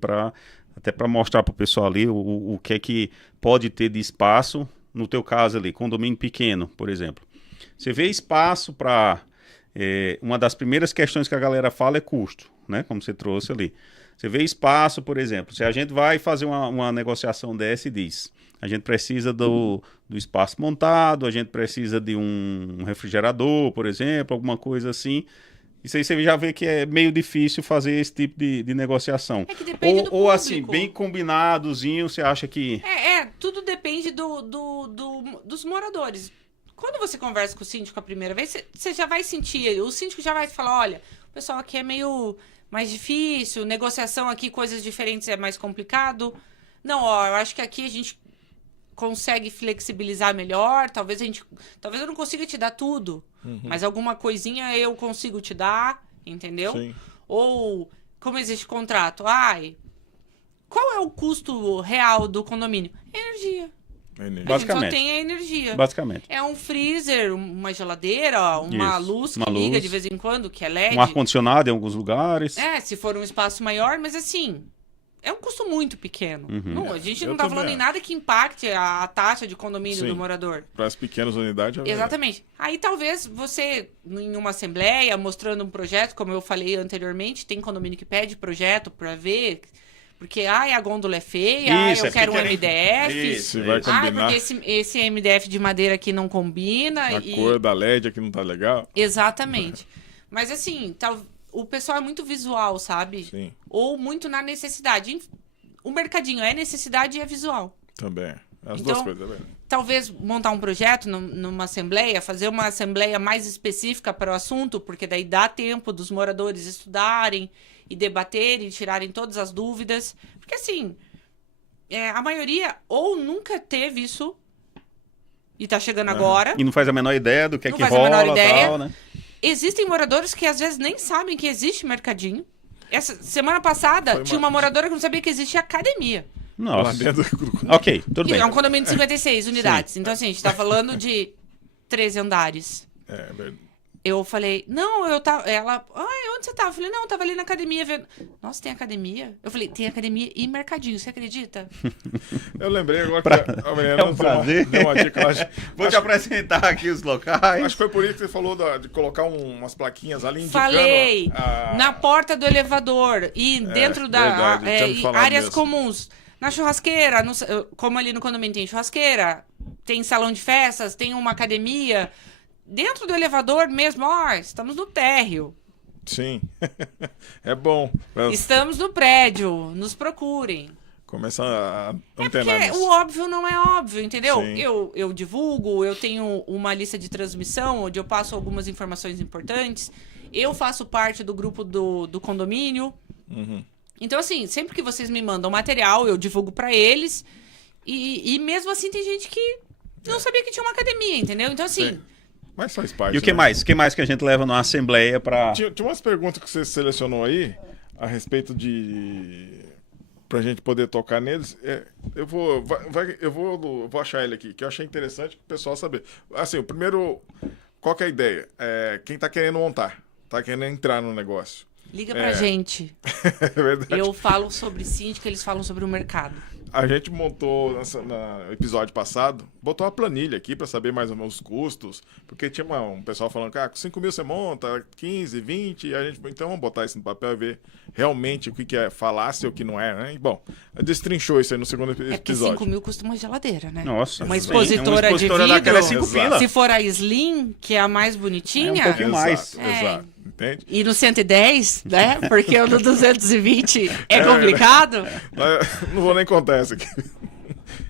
até para mostrar para o pessoal ali o que é que pode ter de espaço, no teu caso ali, condomínio pequeno, por exemplo. Você vê espaço para... uma das primeiras questões que a galera fala é custo, né? Como você trouxe ali. Você vê espaço, por exemplo, se a gente vai fazer uma negociação dessa e diz, a gente precisa do espaço montado, a gente precisa de um refrigerador, por exemplo, alguma coisa assim. Isso aí você já vê que é meio difícil fazer esse tipo de negociação. É que depende do ou assim, público. bem combinadozinho, você acha que... Tudo depende dos moradores. Quando você conversa com o síndico a primeira vez, você já vai sentir, o síndico já vai falar, olha, o pessoal aqui é meio mais difícil, negociação aqui, coisas diferentes é mais complicado. Não, eu acho que aqui a gente consegue flexibilizar melhor, talvez eu não consiga te dar tudo, mas alguma coisinha eu consigo te dar, entendeu? Sim. Ou, como existe contrato, qual é o custo real do condomínio? Energia. A gente Basicamente. só tem a energia. Basicamente. É um freezer, uma geladeira, uma Isso, luz que uma liga luz. de vez em quando, que é LED. Um ar-condicionado em alguns lugares. Se for um espaço maior, mas assim, é um custo muito pequeno. Não, a gente Eu não tá também falando em acho. nada que impacte a taxa de condomínio Sim. do morador. Para as pequenas unidades, é verdade. Exatamente. Aí talvez você, em uma assembleia, mostrando um projeto, como eu falei anteriormente, tem condomínio que pede projeto para ver, porque a gôndola é feia, Isso, eu quero um porque MDF. Isso, vai combinar. porque esse MDF de madeira aqui não combina. A cor da LED aqui não tá legal. Exatamente. Mas assim, o pessoal é muito visual, sabe? Sim, Ou muito na necessidade. O mercadinho é necessidade e é visual. também. As Então, duas coisas, é verdade. Talvez montar um projeto numa assembleia, fazer uma assembleia mais específica para o assunto, porque daí dá tempo dos moradores estudarem e debaterem, tirarem todas as dúvidas. Porque assim, a maioria ou nunca teve isso e tá chegando agora. E não faz a menor ideia do que é Não que faz a menor rola e ideia. tal, né? Existem moradores que às vezes nem sabem que existe mercadinho. Essa semana passada tinha uma moradora que não sabia que existia academia. Lá Nossa. dentro Ok, tudo bem. É um condomínio de 56 unidades. Então, assim, a gente tá falando de 13 andares. verdade. Eu falei, não, eu tava. Ela, ai, onde você tava? Eu falei, não, eu tava ali na academia vendo. Nossa, tem academia? Eu falei, tem academia e mercadinho, você acredita? Eu lembrei agora que a menina É um prazer. deu uma dica. Vou te apresentar aqui os locais. Acho que foi por isso que você falou de colocar umas plaquinhas ali indicando... Falei, na porta do elevador e dentro da verdade, tinha me falado áreas mesmo. comuns. Na churrasqueira, como ali no condomínio tem churrasqueira, tem salão de festas, tem uma academia. Dentro do elevador mesmo, estamos no térreo. Sim. É bom. Estamos no prédio, nos procurem. Começa a antenar Porque nisso. o óbvio não é óbvio, entendeu? Sim. Eu divulgo, eu tenho uma lista de transmissão onde eu passo algumas informações importantes. Eu faço parte do grupo do condomínio. Uhum. Então, assim, sempre que vocês me mandam material, eu divulgo pra eles. E mesmo assim tem gente que não sabia que tinha uma academia, entendeu? Então, assim... Sim. Mas faz parte. E o que né? mais? O que mais que a gente leva numa assembleia para... Tinha umas perguntas que você selecionou aí a respeito pra gente poder tocar neles. Eu vou achar ele aqui, que eu achei interessante pro pessoal saber. Assim, o primeiro, qual que é a ideia? Quem tá querendo montar, tá querendo entrar no negócio. Liga pra gente. É verdade. Eu falo sobre síndico, eles falam sobre o mercado. A gente montou no episódio passado, botou uma planilha aqui para saber mais ou menos os custos, porque tinha um pessoal falando que com 5 mil você monta, 15, 20, e a gente, então vamos botar isso no papel e ver realmente o que é falácia e o que não é, né? E, bom, destrinchou isso aí no segundo É porque episódio. 5 mil custa uma geladeira, né? Nossa. Uma sim. expositora, Uma expositora de daquela é vidro. 5 Exato. pila. Se for a Slim, que é a mais bonitinha... É um pouquinho mais. Exato. Entende? E no 110, né? Porque o no 220 é complicado. Não vou nem contar essa aqui.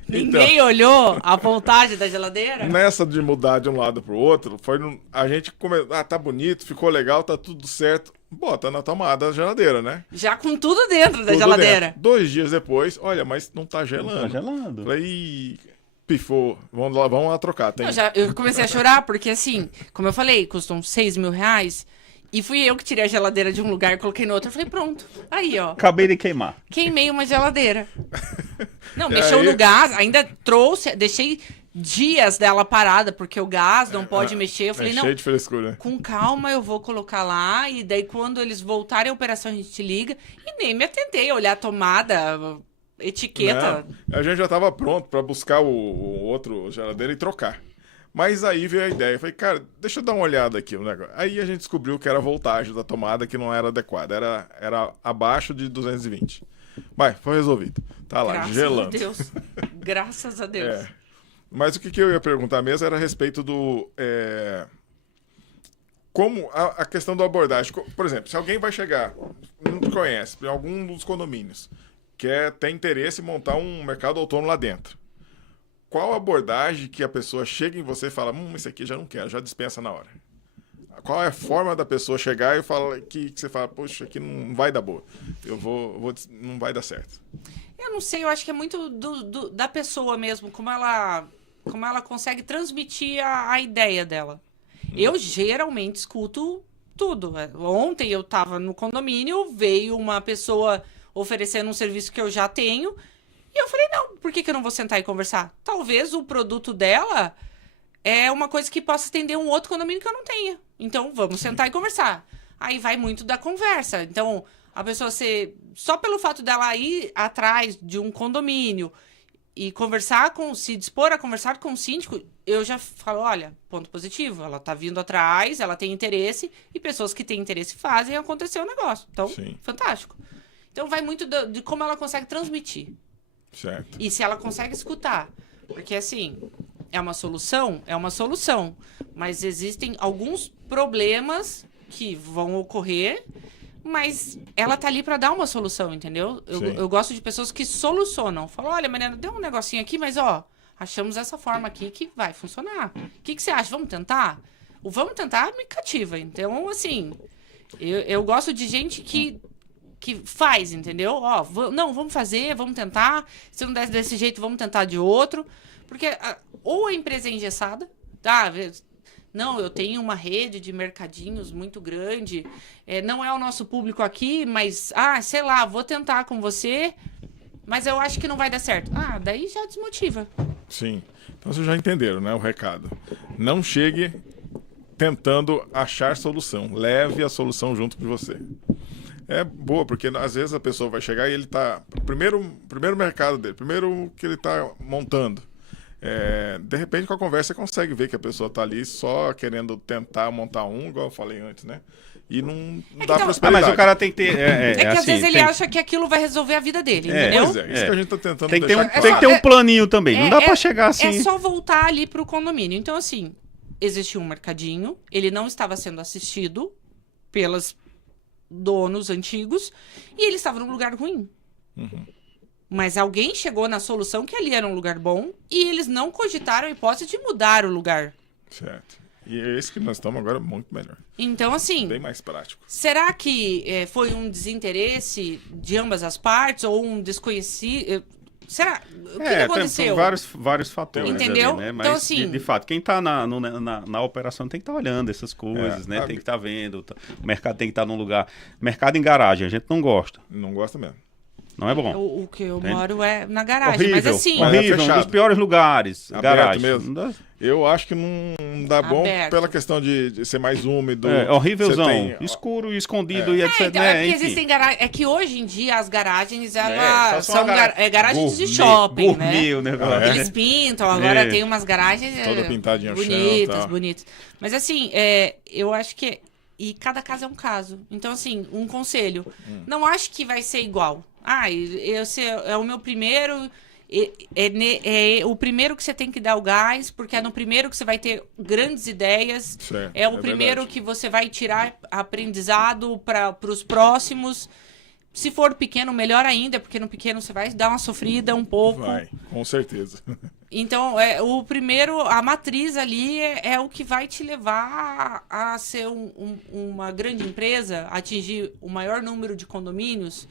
Ninguém olhou a voltagem da geladeira. Nessa de mudar de um lado pro outro, a gente começou, tá bonito, ficou legal, tá tudo certo, bota na tomada da geladeira, né? Já com tudo dentro da Tudo geladeira. dentro. 2 dias depois, olha, mas não tá gelando. Tá gelando. Falei, "Ih, pifou, vamos lá trocar. Tem... Eu comecei a chorar, porque assim, como eu falei, custam 6 mil reais. E fui eu que tirei a geladeira de um lugar e coloquei no outro. Eu falei, pronto. Aí, ó. Acabei de queimar. Queimei uma geladeira. Não, E mexeu aí? no gás, ainda trouxe, deixei dias dela parada, porque o gás não pode mexer. Eu falei, é não, cheio de frescura. com calma eu vou colocar lá, e daí quando eles voltarem a operação a gente te liga. E nem me atentei a olhar a tomada, etiqueta. Não, a gente já tava pronto pra buscar o outro geladeira e trocar. Mas aí veio a ideia, eu falei, cara, deixa eu dar uma olhada aqui no negócio. Aí a gente descobriu que era a voltagem da tomada que não era adequada, era abaixo de 220. Mas foi resolvido. Tá lá, Graças gelando. a Deus. Graças a Deus. É. Mas o que eu ia perguntar mesmo era a respeito do... como a questão da abordagem. Por exemplo, se alguém vai chegar, não te conhece, em algum dos condomínios, tem interesse em montar um mercado autônomo lá dentro. Qual a abordagem que a pessoa chega em você e fala, isso aqui já não quero, já dispensa na hora? Qual é a forma da pessoa chegar e falar que você fala, poxa, aqui não vai dar boa, não vai dar certo? Eu não sei, eu acho que é muito da pessoa mesmo, como ela consegue transmitir a ideia dela. Eu geralmente escuto tudo. Ontem eu estava no condomínio, veio uma pessoa oferecendo um serviço que eu já tenho, e eu falei, não, por que eu não vou sentar e conversar? Talvez o produto dela é uma coisa que possa atender um outro condomínio que eu não tenha. Então, vamos sentar e conversar. Aí vai muito da conversa. Então, a pessoa só pelo fato dela ir atrás de um condomínio e se dispor a conversar com o síndico, eu já falo, olha, ponto positivo, ela tá vindo atrás, ela tem interesse, e pessoas que têm interesse fazem acontecer o negócio. Então, Sim. fantástico. Então, vai muito de como ela consegue transmitir. Certo. E se ela consegue escutar. Porque, assim, é uma solução? É uma solução. Mas existem alguns problemas que vão ocorrer, mas ela tá ali para dar uma solução, entendeu? Eu gosto de pessoas que solucionam. Falam, olha, Mariana, deu um negocinho aqui, mas, achamos essa forma aqui que vai funcionar. O que você acha? Vamos tentar? O vamos tentar me cativa. Então, assim, eu gosto de gente que faz, entendeu? Não, vamos fazer, vamos tentar. Se não der desse jeito, vamos tentar de outro. Porque ou a empresa é engessada, tá? Não, eu tenho uma rede de mercadinhos muito grande, não é o nosso público aqui, mas, sei lá, vou tentar com você, mas eu acho que não vai dar certo. Daí já desmotiva. Sim. Então vocês já entenderam, né, o recado. Não chegue tentando achar solução. Leve a solução junto com você. É boa, porque às vezes a pessoa vai chegar e ele está... Primeiro mercado dele, primeiro que ele está montando. De repente, com a conversa, você consegue ver que a pessoa está ali só querendo tentar montar igual eu falei antes, né? E não dá prosperidade. Mas o cara tem que ter... que às assim, vezes ele acha que aquilo vai resolver a vida dele, entendeu? Pois isso que a gente está tentando tem que ter deixar tem que ter um planinho também. Não dá para chegar assim... É só voltar ali pro condomínio. Então, assim, existia um mercadinho, ele não estava sendo assistido pelos donos antigos e ele estava num lugar ruim. Uhum. Mas alguém chegou na solução que ali era um lugar bom e eles não cogitaram a hipótese de mudar o lugar. Certo. E é esse que nós estamos agora muito melhor. Então, assim... Bem mais prático. Será que foi um desinteresse de ambas as partes ou um desconhecido... Será? O que aconteceu? Tem vários fatores. Entendeu? Ali, né? Mas, então, assim... de fato, quem está na operação tem que estar olhando essas coisas, né? Tem que estar vendo. O mercado tem que estar num lugar... Mercado em garagem, a gente não gosta. Não gosta mesmo. Não é bom. O que eu moro é na garagem, horrível, mas assim... Horrível, um dos piores lugares. Aberto garagem. mesmo. Eu acho que não dá bom pela questão de ser mais úmido. Horrívelzão. Escuro e escondido e etc. Então, porque existem garagens... É que hoje em dia as garagens, elas são garagens de shopping, gourmet, né? Eles pintam, agora tem umas garagens... Toda pintadinha ao chão, bonitas. Mas assim, eu acho que... E cada caso é um caso. Então, assim, um conselho. Não acho que vai ser igual. Esse é o meu primeiro... É o primeiro que você tem que dar o gás, porque é no primeiro que você vai ter grandes ideias. Certo, é o primeiro verdade. que você vai tirar aprendizado para os próximos. Se for pequeno, melhor ainda, porque no pequeno você vai dar uma sofrida um pouco. Vai, com certeza. Então, o primeiro, a matriz ali é o que vai te levar a ser uma grande empresa, atingir o maior número de condomínios.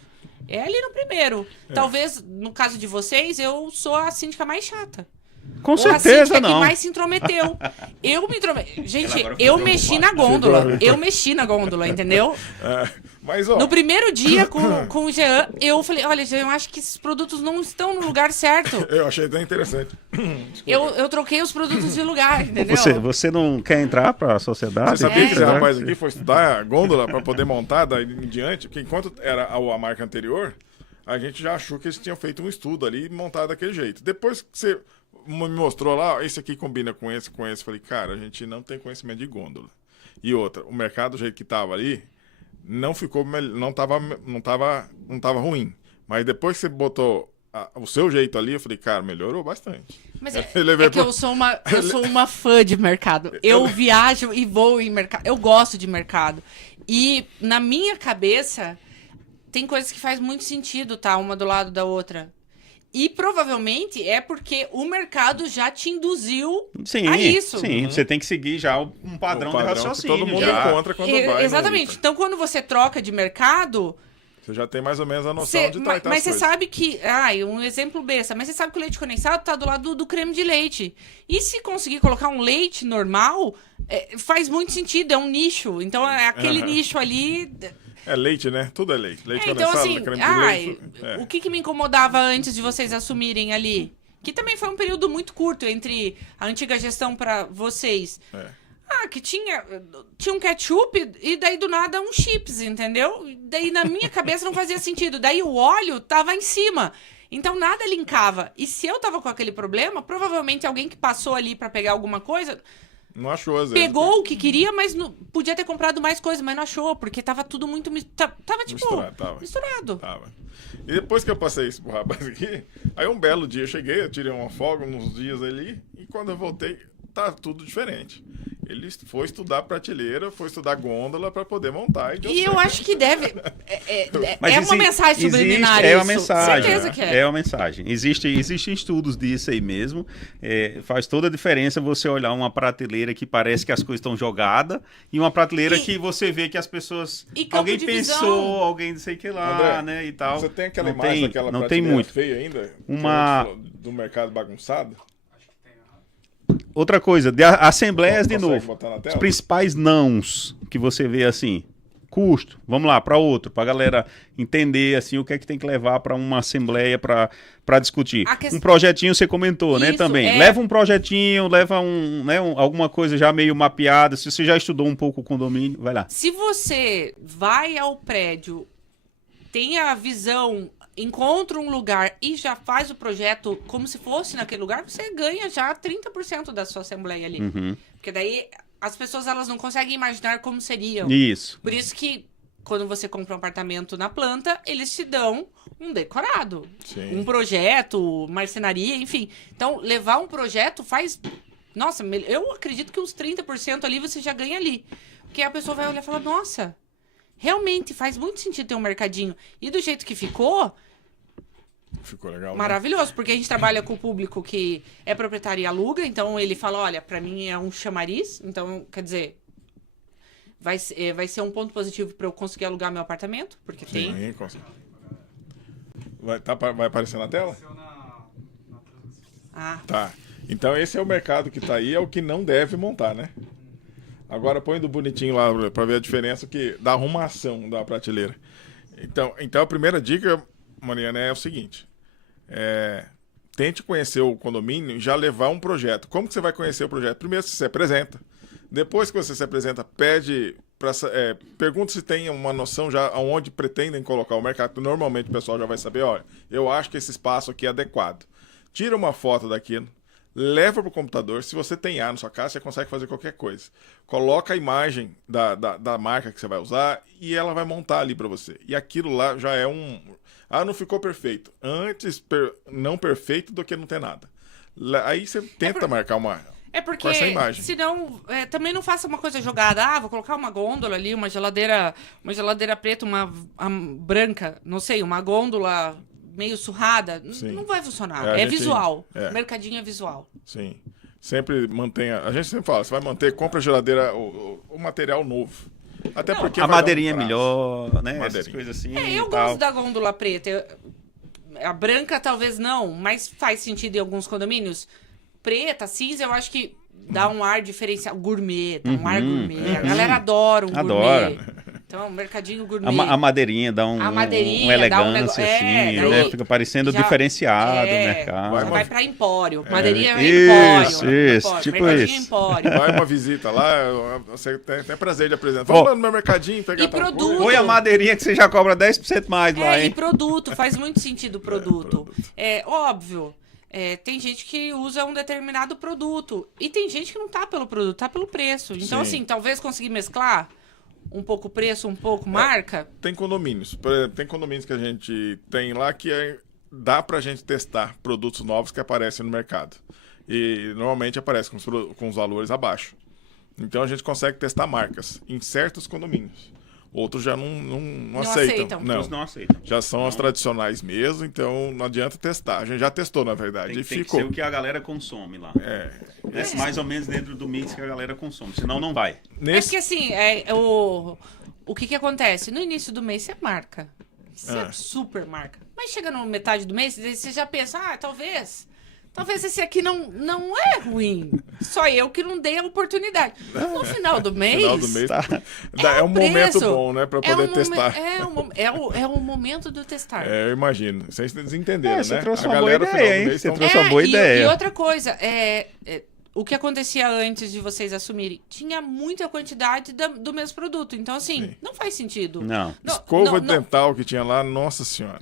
É ali no primeiro. Talvez, no caso de vocês, eu sou a síndica mais chata. Com certeza, a não. que mais se intrometeu. Eu me intrometi. Gente, eu mexi na gôndola. Eu mexi na gôndola, entendeu? Mas, ó... No primeiro dia com o Jean, eu falei, olha, Jean, eu acho que esses produtos não estão no lugar certo. Eu achei até interessante. Eu troquei os produtos de lugar, entendeu? Você não quer entrar para a sociedade? Você sabia que esse rapaz aqui foi estudar a gôndola para poder montar daí em diante? Porque enquanto era a marca anterior, a gente já achou que eles tinham feito um estudo ali e montado daquele jeito. Depois que você me mostrou lá, esse aqui combina com esse. Falei, cara, a gente não tem conhecimento de gôndola. E outra, o mercado do jeito que tava ali, não ficou, não tava ruim. Mas depois que você botou o seu jeito ali, eu falei, cara, melhorou bastante. Mas que eu sou uma fã de mercado. Eu viajo e vou em mercado. Eu gosto de mercado. E na minha cabeça, tem coisas que faz muito sentido, tá? Uma do lado da outra. E provavelmente é porque o mercado já te induziu a isso. Sim, você tem que seguir já um padrão de raciocínio. Todo mundo encontra quando vai. Exatamente. Então, quando você troca de mercado... Você já tem mais ou menos a noção de tratar Mas as você coisas. sabe que... um exemplo besta. Mas você sabe que o leite condensado tá do lado do creme de leite. E se conseguir colocar um leite normal, faz muito sentido. É um nicho. Então, é aquele nicho ali... É leite, né? Tudo é leite. Leite então, condensado, assim, creme de leite. O que me incomodava antes de vocês assumirem ali? Que também foi um período muito curto entre a antiga gestão para vocês. Que tinha um ketchup e daí do nada um chips, entendeu? Daí na minha cabeça não fazia sentido. Daí o óleo tava em cima. Então nada linkava. E se eu tava com aquele problema, provavelmente alguém que passou ali para pegar alguma coisa... Não achou, às vezes. Pegou o que queria, mas podia ter comprado mais coisa, mas não achou, porque tava tudo muito... Tava tipo... Misturado. Tava. E depois que eu passei isso pro rapaz aqui, aí um belo dia eu cheguei, eu tirei uma folga uns dias ali, e quando eu voltei, tá tudo diferente. Ele foi estudar prateleira, foi estudar gôndola para poder montar. E eu acho que deve... uma mensagem subliminar isso. É uma isso. mensagem. Certeza que é uma mensagem. Existem estudos disso aí mesmo. Faz toda a diferença você olhar uma prateleira que parece que as coisas estão jogadas e uma prateleira que você vê que as pessoas... Alguém pensou, alguém não sei o que lá, André, né, e tal. Você tem aquela imagem daquela não prateleira tem muito. feia ainda? Do mercado bagunçado? Outra coisa, assembleias de novo. Os principais nãos que você vê assim. Custo. Vamos lá, para outro, para a galera entender assim o que é que tem que levar para uma assembleia para discutir. Um projetinho você comentou, né, também. Leva um projetinho, leva alguma coisa já meio mapeada. Se você já estudou um pouco o condomínio, vai lá. Se você vai ao prédio, tem a visão, encontra um lugar e já faz o projeto como se fosse naquele lugar, você ganha já 30% da sua assembleia ali. Porque daí as pessoas elas não conseguem imaginar como seriam. Isso. Por isso que quando você compra um apartamento na planta, eles te dão um decorado. Sim. Um projeto, marcenaria, enfim. Então, levar um projeto faz... Nossa, eu acredito que uns 30% ali você já ganha ali. Porque a pessoa vai olhar e falar, nossa, realmente faz muito sentido ter um mercadinho. E do jeito que ficou... Ficou legal. Maravilhoso, né? Porque a gente trabalha com o público que é proprietário e aluga, então ele fala, olha, pra mim é um chamariz, então, quer dizer, vai ser um ponto positivo pra eu conseguir alugar meu apartamento, porque tem... Sim, consegue. Vai aparecer na tela? Ah. Tá. Então esse é o mercado que tá aí, é o que não deve montar, né? Agora põe do bonitinho lá pra ver a diferença da arrumação da prateleira. Então a primeira dica, Mariana, é o seguinte. Tente conhecer o condomínio e já levar um projeto. Como que você vai conhecer o projeto? Primeiro você se apresenta. Depois que você se apresenta, pergunta se tem uma noção já aonde pretendem colocar o mercado. Normalmente o pessoal já vai saber, olha, eu acho que esse espaço aqui é adequado. Tira uma foto daquilo, leva para o computador. Se você tem ar na sua casa, você consegue fazer qualquer coisa. Coloca a imagem da marca que você vai usar e ela vai montar ali para você. E aquilo lá já é um... Ah, não ficou perfeito. Antes não perfeito do que não ter nada. Aí você tenta marcar uma... porque, com essa imagem. Senão, também não faça uma coisa jogada. Ah, vou colocar uma gôndola ali, uma geladeira preta, uma branca, não sei, uma gôndola meio surrada. Sim. Não vai funcionar. Visual. Mercadinho é visual. Sim. Sempre mantenha... A gente sempre fala, você vai manter, compra a geladeira, o material novo. Até porque a madeirinha é melhor, né? Essas coisas assim. Eu gosto da gôndola preta. A branca talvez não, mas faz sentido em alguns condomínios. Preta, cinza, eu acho que dá um ar diferencial. Gourmet, dá um ar gourmet. A galera adora gourmet. Adora. Então, mercadinho gourmet. A madeirinha dá uma elegância, assim, né? Fica parecendo diferenciado do mercado. Já vai pra empório. Madeirinha é empório. Isso, tipo mercadinho isso. Empório. Vai uma visita lá, você tem prazer de apresentar. Vamos lá no meu mercadinho, pegar E produto. Põe a madeirinha que você já cobra 10% mais lá, hein? E produto, faz muito sentido o produto. Óbvio. Tem gente que usa um determinado produto. E tem gente que não tá pelo produto, tá pelo preço. Então, assim, talvez conseguir mesclar um pouco preço, um pouco marca. Tem condomínios. Por exemplo, tem condomínios que a gente tem lá que dá pra gente testar produtos novos que aparecem no mercado. E normalmente aparece com os valores abaixo. Então a gente consegue testar marcas em certos condomínios. Outros já não aceitam. Não aceitam. Já são as tradicionais mesmo, então não adianta testar. A gente já testou, na verdade. Tem que ser o que a galera consome lá. É mais ou menos dentro do mix que a galera consome, senão não vai. Porque assim, o que acontece? No início do mês você marca. Você super marca. Mas chega na metade do mês, você já pensa, talvez esse aqui não é ruim. Só eu que não dei a oportunidade. No final do mês... É um momento bom, né? Pra poder testar. É o momento do testar. Eu imagino. Vocês entenderam, né? Você trouxe uma boa ideia, hein? Você trouxe uma boa ideia. E outra coisa, o que acontecia antes de vocês assumirem? Tinha muita quantidade do mesmo produto. Então, assim, não faz sentido. Não. Escova dental que tinha lá, nossa senhora.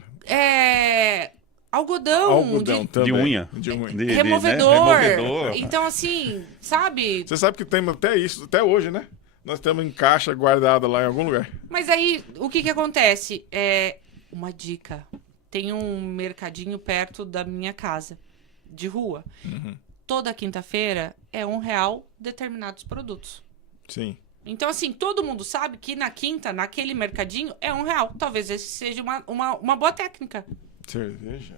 Algodão de unha. Removedor. Então, assim, sabe? Você sabe que tem até isso, até hoje, né? Nós temos em caixa guardada lá em algum lugar. Mas aí, o que acontece? Uma dica. Tem um mercadinho perto da minha casa, de rua. Toda quinta-feira é R$1 determinados produtos. Sim. Então, assim, todo mundo sabe que na quinta, naquele mercadinho, é R$1. Talvez esse seja uma boa técnica. Cerveja.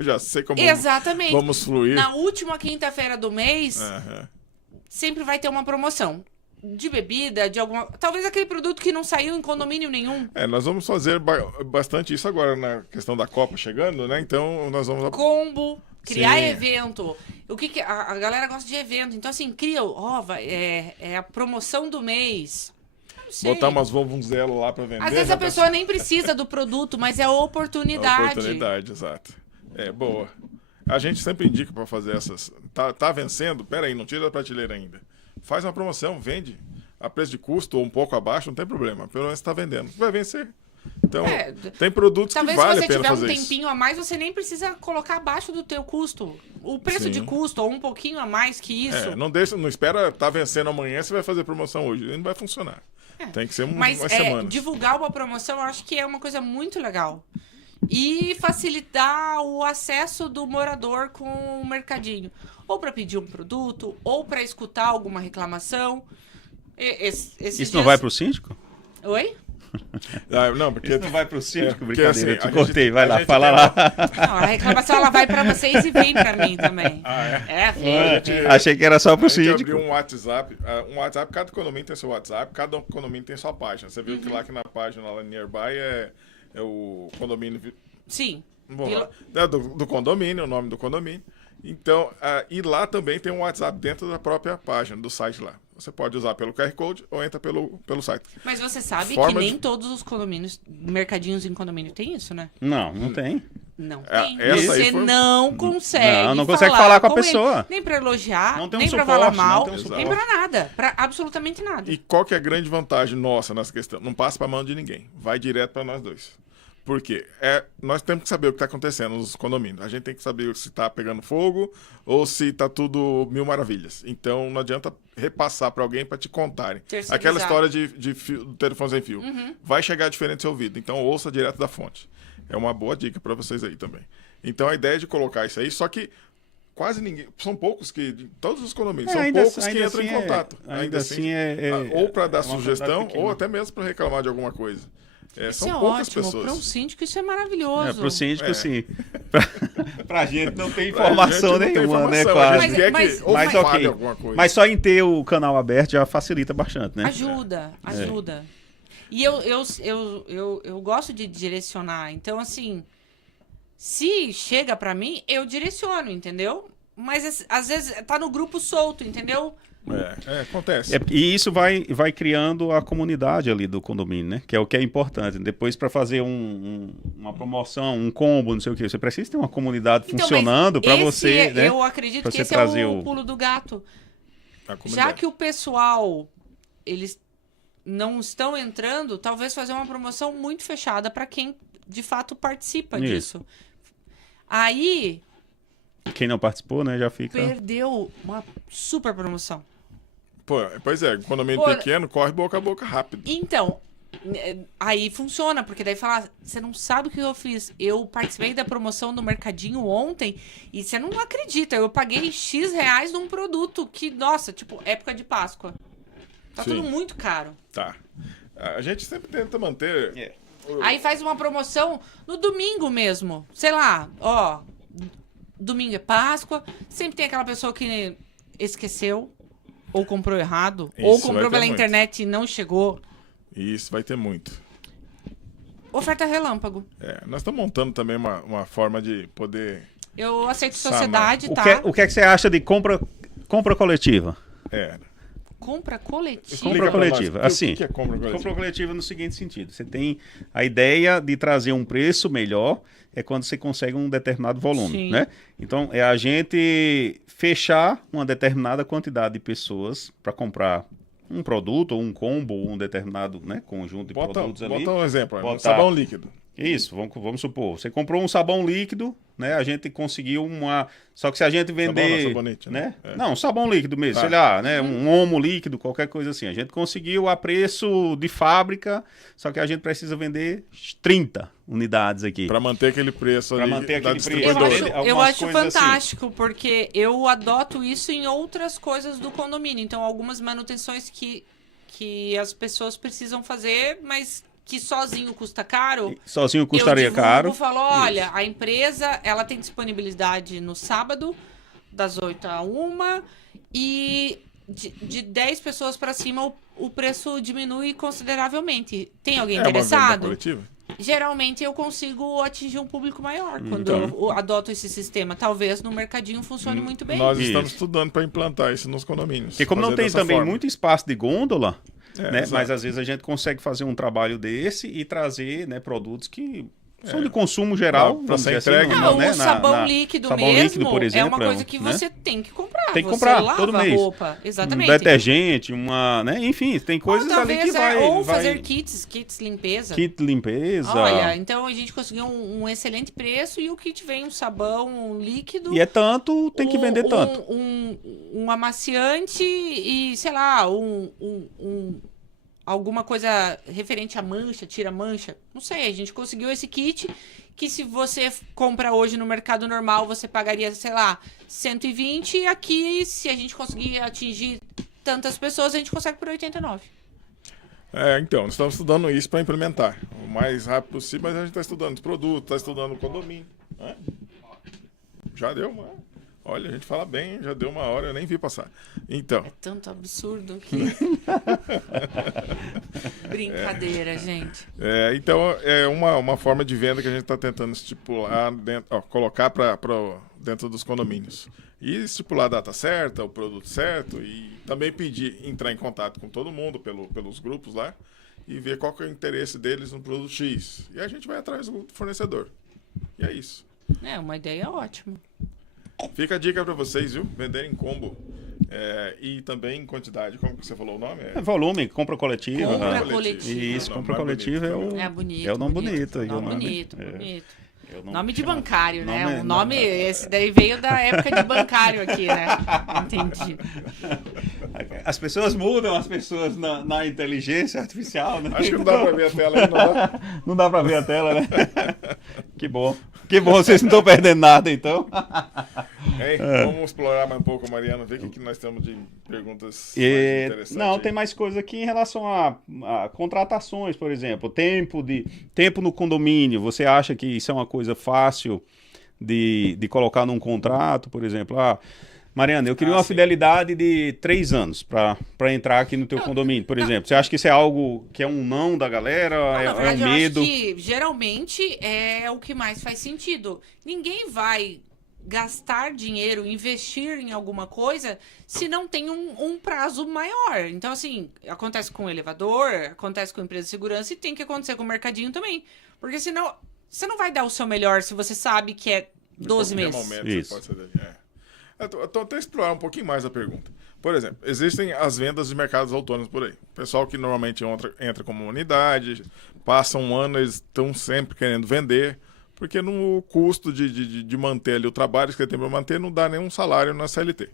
Já sei como Exatamente. Vamos fluir. Na última quinta-feira do mês, sempre vai ter uma promoção. De bebida, de alguma... Talvez aquele produto que não saiu em condomínio nenhum. Nós vamos fazer bastante isso agora na questão da Copa chegando, né? Então, nós vamos... Combo, criar evento. O que a galera gosta de evento. Então, assim, cria... a promoção do mês. não sei. Botar umas vovunzelas lá para vender. Às vezes a pessoa nem precisa do produto, mas é oportunidade. Oportunidade, exato. É, boa. A gente sempre indica para fazer essas. Tá vencendo? Pera aí, não tira da prateleira ainda. Faz uma promoção, vende a preço de custo ou um pouco abaixo, não tem problema. Pelo menos está vendendo. Vai vencer. Então, tem produtos que vale a pena fazer isso. Talvez se você tiver um tempinho a mais, você nem precisa colocar abaixo do teu custo. O preço de custo, ou um pouquinho a mais que isso. Não espera tá vencendo amanhã, você vai fazer promoção hoje. Não vai funcionar. Tem que ser umas semanas. Divulgar uma promoção, eu acho que é uma coisa muito legal. E facilitar o acesso do morador com o mercadinho. Ou para pedir um produto, ou para escutar alguma reclamação. Isso não vai para o síndico? Oi? Não, porque isso não vai para o síndico, assim, brincadeira, eu te cortei, vai lá, fala lá. Não, a reclamação ela vai para vocês e vem para mim também. Achei que era só para o síndico. A gente síndico. abriu um WhatsApp, cada condomínio tem seu WhatsApp, cada condomínio tem sua página. Você viu que lá que na página, lá Nearby, é o condomínio... Sim. Do condomínio, o nome do condomínio. Então, e lá também tem um WhatsApp dentro da própria página, do site lá. Você pode usar pelo QR Code ou entra pelo site. Mas você sabe que nem todos os condomínios, mercadinhos em condomínio tem isso, né? Não tem. Não tem. Você não consegue. Não consegue falar com a pessoa. Ele, nem pra elogiar, não tem nem suporte, pra falar mal, nem pra nada. Pra absolutamente nada. E qual que é a grande vantagem nossa nessa questão? Não passa pra mão de ninguém. Vai direto pra nós dois. Por quê? Nós temos que saber o que está acontecendo nos condomínios. A gente tem que saber se está pegando fogo ou se está tudo mil maravilhas. Então, não adianta repassar para alguém para te contarem. Aquela história de fio, do telefone sem fio. Vai chegar diferente do seu ouvido. Então, ouça direto da fonte. É uma boa dica para vocês aí também. Então, a ideia é de colocar isso aí, só que quase ninguém... São poucos que... Todos os condomínios, são poucos que entram em contato. Ainda assim ou para dar sugestão, ou até mesmo para reclamar de alguma coisa. Isso são é poucas ótimo. pessoas. Para um síndico isso é maravilhoso. Para o síndico, sim. Para a gente não tem informação nenhuma, né? Quase. Mas só em ter o canal aberto já facilita bastante, né? Ajuda. E eu gosto de direcionar. Então, assim, se chega para mim, eu direciono, entendeu? Mas às vezes tá no grupo solto, entendeu? Acontece. E isso vai criando a comunidade ali do condomínio, né? Que é o que é importante. Depois, para fazer uma promoção, um combo, não sei o que, você precisa ter uma comunidade funcionando para você, né? Eu acredito que esse é o pulo do gato. Já que o pessoal, eles não estão entrando, talvez fazer uma promoção muito fechada para quem, de fato, participa disso. Aí... Quem não participou, né, já fica... Perdeu uma super promoção. Pois é, condomínio pequeno corre boca a boca rápido. Então, aí funciona, porque daí fala, você não sabe o que eu fiz. Eu participei da promoção do Mercadinho ontem e você não acredita, eu paguei X reais num produto que, nossa, tipo, época de Páscoa. Tá tudo muito caro. Tá. A gente sempre tenta manter... Aí faz uma promoção no domingo mesmo. Sei lá, domingo é Páscoa, sempre tem aquela pessoa que esqueceu, ou comprou errado, ou comprou pela internet e não chegou. Isso, vai ter muito. Oferta relâmpago. Nós estamos montando também uma forma de poder... Eu aceito sociedade, tá? O que é que você acha de compra coletiva? Compra coletiva? Compra coletiva. Assim, o que é compra coletiva? Compra coletiva no seguinte sentido. Você tem a ideia de trazer um preço melhor, é quando você consegue um determinado volume, né? Então, é a gente fechar uma determinada quantidade de pessoas para comprar um produto, ou um combo, ou um determinado, né, conjunto de produtos ali. Bota um exemplo, sabão líquido. Isso, vamos supor. Você comprou um sabão líquido, né? A gente conseguiu uma... Só que se a gente vender... Sabonete, né? Não, sabão líquido mesmo, sei lá, né? Um omo líquido, qualquer coisa assim. A gente conseguiu a preço de fábrica, só que a gente precisa vender 30 unidades aqui. Para manter aquele preço ali. Para manter aquele preço. Eu acho fantástico, assim. Porque eu adoto isso em outras coisas do condomínio. Então, algumas manutenções que as pessoas precisam fazer, mas... que sozinho custa caro. Sozinho custaria caro. Eu falo, olha, a empresa ela tem disponibilidade no sábado, das 8 a 1, e de 10 pessoas para cima o preço diminui consideravelmente. Tem alguém interessado? Uma venda coletiva? Geralmente eu consigo atingir um público maior quando eu adoto esse sistema. Talvez no mercadinho funcione muito bem. Nós estamos estudando para implantar isso nos condomínios. Porque como não tem também muito espaço de gôndola, né? Exato. Mas às vezes a gente consegue fazer um trabalho desse e trazer, né, produtos que são de consumo geral, Pra vamos ser dizer entregue, assim, Ah, né, o sabão líquido sabão mesmo líquido, por exemplo, é uma coisa que né? você tem que comprar. Tem que Você comprar lava todo mês. roupa. Exatamente. Um detergente, né? Enfim, tem coisas ou ali talvez que vai... ou vai... fazer kits limpeza. Kit limpeza. Olha, então a gente conseguiu um excelente preço e o kit vem um sabão, um líquido. E é tanto, tem que vender tanto. Um amaciante e, sei lá, alguma coisa referente à mancha, tira mancha. Não sei, a gente conseguiu esse kit que se você compra hoje no mercado normal, você pagaria, sei lá, 120. E aqui, se a gente conseguir atingir tantas pessoas, a gente consegue por 89. Então, nós estamos estudando isso para implementar o mais rápido possível, mas a gente está estudando os produtos, está estudando o condomínio. Né? Já deu uma... Olha, a gente fala bem, já deu uma hora, eu nem vi passar. Então... É tanto absurdo que... Brincadeira, gente. Então, é uma forma de venda que a gente está tentando estipular, colocar dentro dos condomínios. E estipular a data certa, o produto certo, e também entrar em contato com todo mundo pelos grupos lá, e ver qual que é o interesse deles no produto X. E a gente vai atrás do fornecedor. E é isso. É uma ideia ótima. Fica a dica para vocês, viu? Venderem combo. E também em quantidade. Como que você falou o nome? Volume, compra coletiva. Compra coletiva. Isso, Não, compra mais coletiva bonito, é bonito. É o nome bonito. Bonito. Nome de chama- bancário, né? nome- Esse daí veio da época de bancário aqui, né? Entendi. As pessoas mudam, as pessoas na inteligência artificial, né? Acho que não dá para ver a tela aí, não dá? Não dá pra ver a tela, né? Que bom. Que bom, vocês não estão perdendo nada, então. Vamos explorar mais um pouco, Mariana, ver o que nós temos de perguntas mais interessantes. Não, aí. tem mais coisa aqui em relação a contratações, por exemplo. Tempo no condomínio. Você acha que isso é uma coisa fácil de colocar num contrato, por exemplo? Mariana, eu queria uma sim. fidelidade de 3 anos para entrar aqui no teu condomínio, por exemplo. Você acha que isso é algo que é um não da galera? Não, na é verdade, um medo? eu acho que geralmente é o que mais faz sentido. Ninguém vai gastar dinheiro, investir em alguma coisa, se não tem um prazo maior. Então, assim, acontece com o elevador, acontece com a empresa de segurança e tem que acontecer com o mercadinho também. Porque senão, você não vai dar o seu melhor se você sabe que é 12 Em qualquer meses. momento Isso. você pode ceder. Eu tô até explorar um pouquinho mais a pergunta. Por exemplo, existem as vendas de mercados autônomos por aí. O pessoal que normalmente entra como unidade, passa um ano, eles estão sempre querendo vender, porque no custo de manter ali o trabalho que ele tem para manter, não dá nenhum salário na CLT.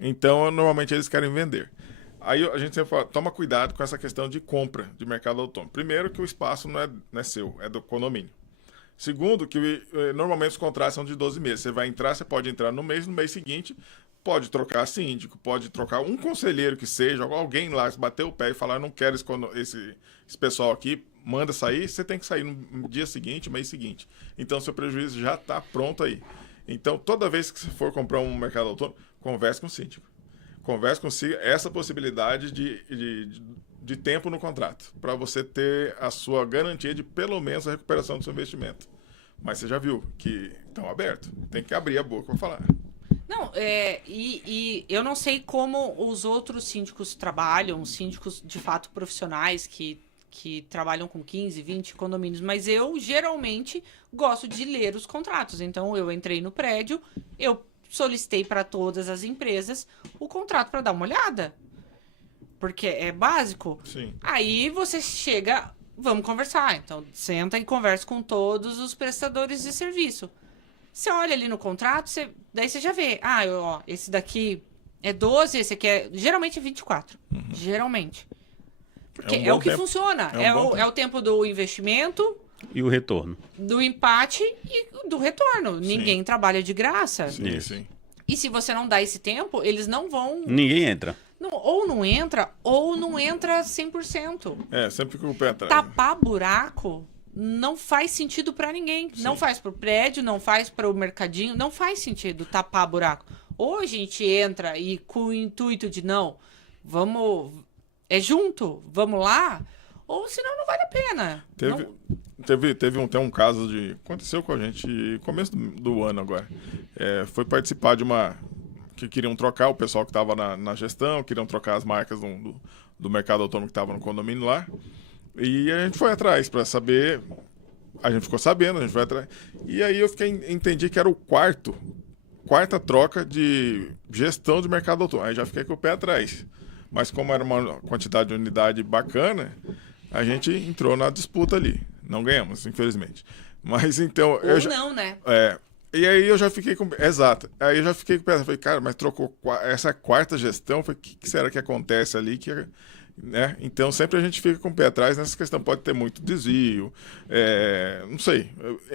Então, normalmente eles querem vender. Aí a gente sempre fala, toma cuidado com essa questão de compra de mercado autônomo. Primeiro que o espaço não é seu, é do condomínio. Segundo, que normalmente os contratos são de 12 meses. Você vai entrar, você pode entrar no mês seguinte, pode trocar síndico, pode trocar um conselheiro que seja, alguém lá bater o pé e falar, não quero esse pessoal aqui, manda sair, você tem que sair no dia seguinte, mês seguinte. Então, seu prejuízo já está pronto aí. Então, toda vez que você for comprar um mercado autônomo, converse com o síndico. Converse consigo essa possibilidade de tempo no contrato, para você ter a sua garantia de pelo menos a recuperação do seu investimento. Mas você já viu que estão abertos, tem que abrir a boca para falar. Não, e eu não sei como os outros síndicos trabalham, síndicos de fato profissionais que trabalham com 15, 20 condomínios, mas eu geralmente gosto de ler os contratos. Então eu entrei no prédio, eu solicitei para todas as empresas o contrato para dar uma olhada. Porque é básico. Sim. Aí você chega, vamos conversar. Então, senta e conversa com todos os prestadores de serviço. Você olha ali no contrato, daí você já vê. Esse daqui é 12, esse aqui geralmente é 24. Geralmente. Porque é o que tempo. funciona. É o tempo do investimento, E o retorno. do empate e do retorno. Ninguém trabalha de graça. Sim, Isso. sim. E se você não dá esse tempo, eles não vão... Ninguém entra. ou não entra 100%. Sempre fica com o pé atrás. Tapar buraco não faz sentido pra ninguém. Sim. Não faz pro prédio, não faz pro mercadinho, não faz sentido tapar buraco. Ou a gente entra e com o intuito de não, vamos, junto, vamos lá, ou senão não vale a pena. Tem um caso aconteceu com a gente no começo do ano agora. Foi participar de uma que queriam trocar, o pessoal que estava na gestão, queriam trocar as marcas do mercado autônomo que estava no condomínio lá. E a gente foi atrás para saber. A gente ficou sabendo, a gente foi atrás. E aí eu entendi que era quarta troca de gestão de mercado autônomo. Aí já fiquei com o pé atrás. Mas como era uma quantidade de unidade bacana, a gente entrou na disputa ali. Não ganhamos, infelizmente. Mas então... não, né? E aí eu já fiquei com... Exato. Aí eu já fiquei com o pé atrás. Falei, cara, mas trocou essa quarta gestão. Falei, o que será que acontece ali? Né? Então sempre a gente fica com o pé atrás nessa questão. Pode ter muito desvio, não sei,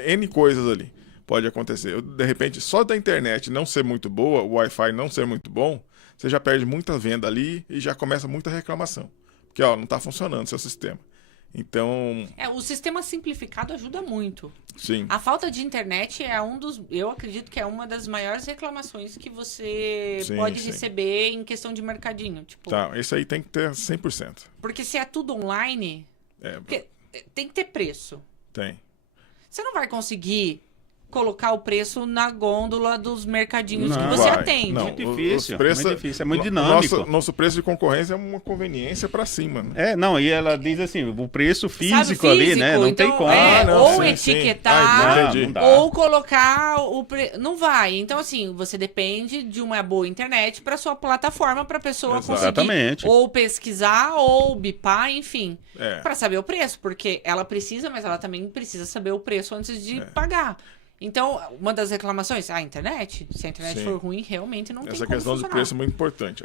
N coisas ali pode acontecer. De repente, só da internet não ser muito boa, o Wi-Fi não ser muito bom, você já perde muita venda ali e já começa muita reclamação. Porque não está funcionando o seu sistema. Então... o sistema simplificado ajuda muito. Sim. A falta de internet eu acredito que é uma das maiores reclamações que você pode receber em questão de mercadinho. Tipo, tá, esse aí tem que ter 100%. Porque se é tudo online, tem que ter preço. Tem. Você não vai conseguir colocar o preço na gôndola dos mercadinhos que Não você vai. atende. Não, Muito difícil, os preços, muito difícil, é muito dinâmico. Nosso preço de concorrência é uma conveniência para cima. Né? E ela diz assim, o preço físico ali, né? Não então, tem como. Ou sim, etiquetar, sim. Não dá. ou colocar o preço. Não vai. Então, assim, você depende de uma boa internet para sua plataforma, para a pessoa conseguir Exatamente. ou pesquisar, ou bipar, enfim, É. para saber o preço. Porque ela precisa, mas ela também precisa saber o preço antes de pagar. Então, uma das reclamações, a internet, se a internet Sim. for ruim, realmente não tem Essa como questão funcionar. de preço é muito importante.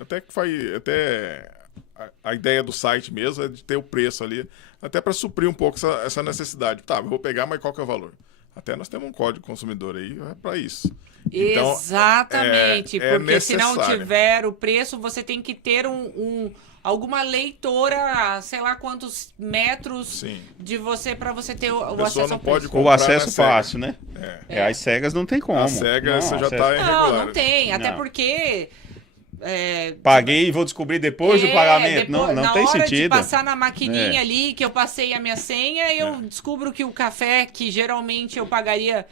A ideia do site mesmo é de ter o preço ali, até para suprir um pouco essa necessidade. Tá, eu vou pegar, mas qual que é o valor? Até nós temos um código consumidor aí para isso. Então, exatamente, porque se não necessário. tiver o preço, você tem que ter alguma leitora, sei lá quantos metros Sim. de você para você ter o pessoa acesso não ao pode preço. comprar O acesso na cega. fácil, né? As cegas não tem como. A cega você já acesso- está irregular. Não tem, até Não. porque Paguei e vou descobrir depois do pagamento. depois, Não na tem hora de sentido. passar na maquininha É. ali, que eu passei a minha senha, eu descubro que o café, que geralmente eu pagaria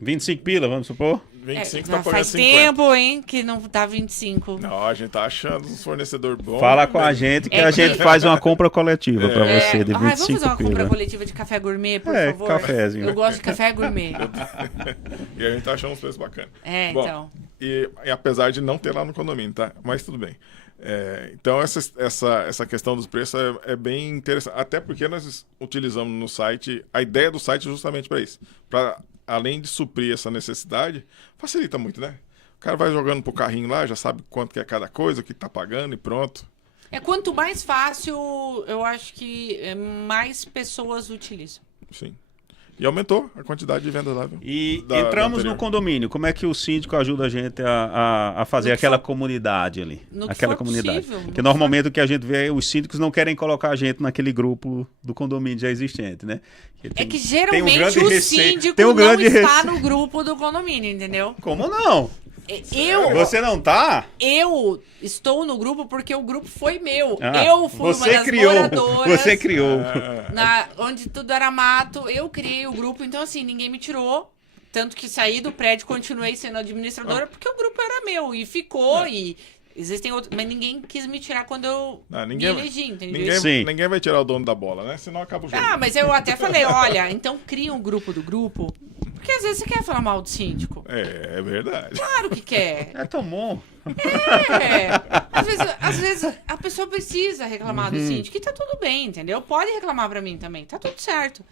25 pila, vamos supor? 25 já tá pagando faz 50. tempo, hein, que não tá 25. Não, a gente tá achando um fornecedor bom. Fala com a gente que É a que- gente faz uma compra coletiva pra você de vamos fazer 25 uma compra pila. coletiva de café gourmet, por É, favor? cafezinho. Eu gosto de café gourmet. E a gente tá achando uns preços bacanas. É, Bom, então. E apesar de não ter lá no condomínio, tá? Mas tudo bem. Então, essa questão dos preços é bem interessante. Até porque nós utilizamos no site, a ideia do site é justamente para isso. Para, além de suprir essa necessidade, facilita muito, né? O cara vai jogando pro carrinho lá, já sabe quanto que é cada coisa, o que tá pagando e pronto. Quanto mais fácil, eu acho que mais pessoas utilizam. Sim. E aumentou a quantidade de vendas lá. Viu? E Da entramos anterior. no condomínio. Como é que o síndico ajuda a gente a fazer No que aquela for- comunidade ali? no que Aquela for comunidade. possível, no Porque que normalmente o que a gente vê é os síndicos não querem colocar a gente naquele grupo do condomínio já existente, né? É tem- que tem um geralmente grande o receio- síndico tem um não grande está receio. no grupo do condomínio, entendeu? Como não? Você não tá? Eu estou no grupo porque o grupo foi meu. Ah, Eu fui uma você das criou. moradoras. Você criou. Onde tudo era mato, eu criei o grupo, então assim, ninguém me tirou. Tanto que saí do prédio, continuei sendo administradora, porque o grupo era meu e ficou. E existem outros. Mas ninguém quis me tirar quando eu me elegi, entendeu? Sim. Ninguém vai tirar o dono da bola, né? Senão acaba o jogo. Ah, mas eu até falei, olha, então cria um grupo do grupo. Porque às vezes você quer falar mal do síndico. É verdade. Claro que quer. É tão bom. Às vezes a pessoa precisa reclamar Uhum. do síndico e tá tudo bem, entendeu? Pode reclamar pra mim também, tá tudo certo.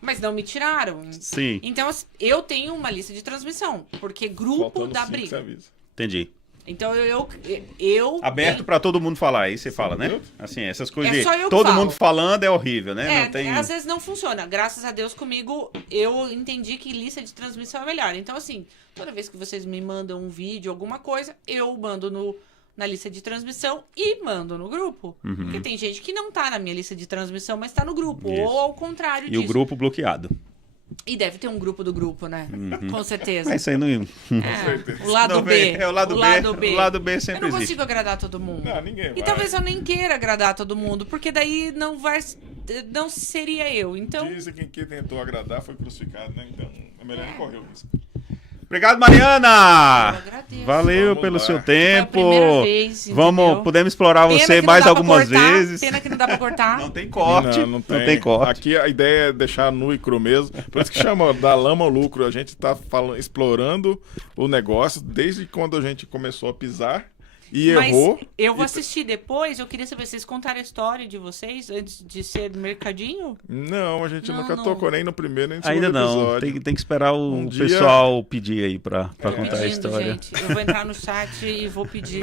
Mas não me tiraram. Sim. Então, assim, eu tenho uma lista de transmissão, porque grupo Faltando dá 5, você briga. avisa. Entendi. Então eu Aberto pra todo mundo falar, aí você fala, né? Assim, essas coisas É de só eu que todo falo. mundo falando é horrível, né? Não tem... às vezes não funciona. Graças a Deus comigo, eu entendi que lista de transmissão é melhor. Então, assim, toda vez que vocês me mandam um vídeo, alguma coisa, eu mando na lista de transmissão e mando no grupo. Uhum. Porque tem gente que não tá na minha lista de transmissão, mas tá no grupo. Isso. Ou ao contrário E disso. o grupo bloqueado. E deve ter um grupo do grupo, né? Com certeza. Mas isso aí não... O lado Não, B. é o lado B. O lado B Eu sempre não existe. consigo agradar todo mundo. Não, ninguém vai. E talvez eu nem queira agradar todo mundo, porque daí não seria eu. Então, Dizem que quem tentou agradar foi crucificado, né? Então é melhor não correr o risco. Obrigado, Mariana! Eu agradeço. Valeu Vamos pelo lá. seu Foi a tempo. primeira vez, entendeu? Podemos explorar Pena você que mais não dá pra algumas cortar, vezes. Pena que não dá pra cortar. Não tem corte. Não tem. corte. Aqui a ideia é deixar nu e cru mesmo. Por isso que chama da lama ao lucro. A gente tá explorando o negócio desde quando a gente começou a pisar e Mas errou. eu vou assistir depois. Eu queria saber, vocês contaram a história de vocês antes de ser mercadinho? Não, a gente Não, nunca não. tocou nem no primeiro nem no segundo Ainda não. episódio. Tem que esperar o Um dia- pessoal pedir aí pra Tô contar a pedindo, história. gente. Eu vou entrar no chat e vou pedir.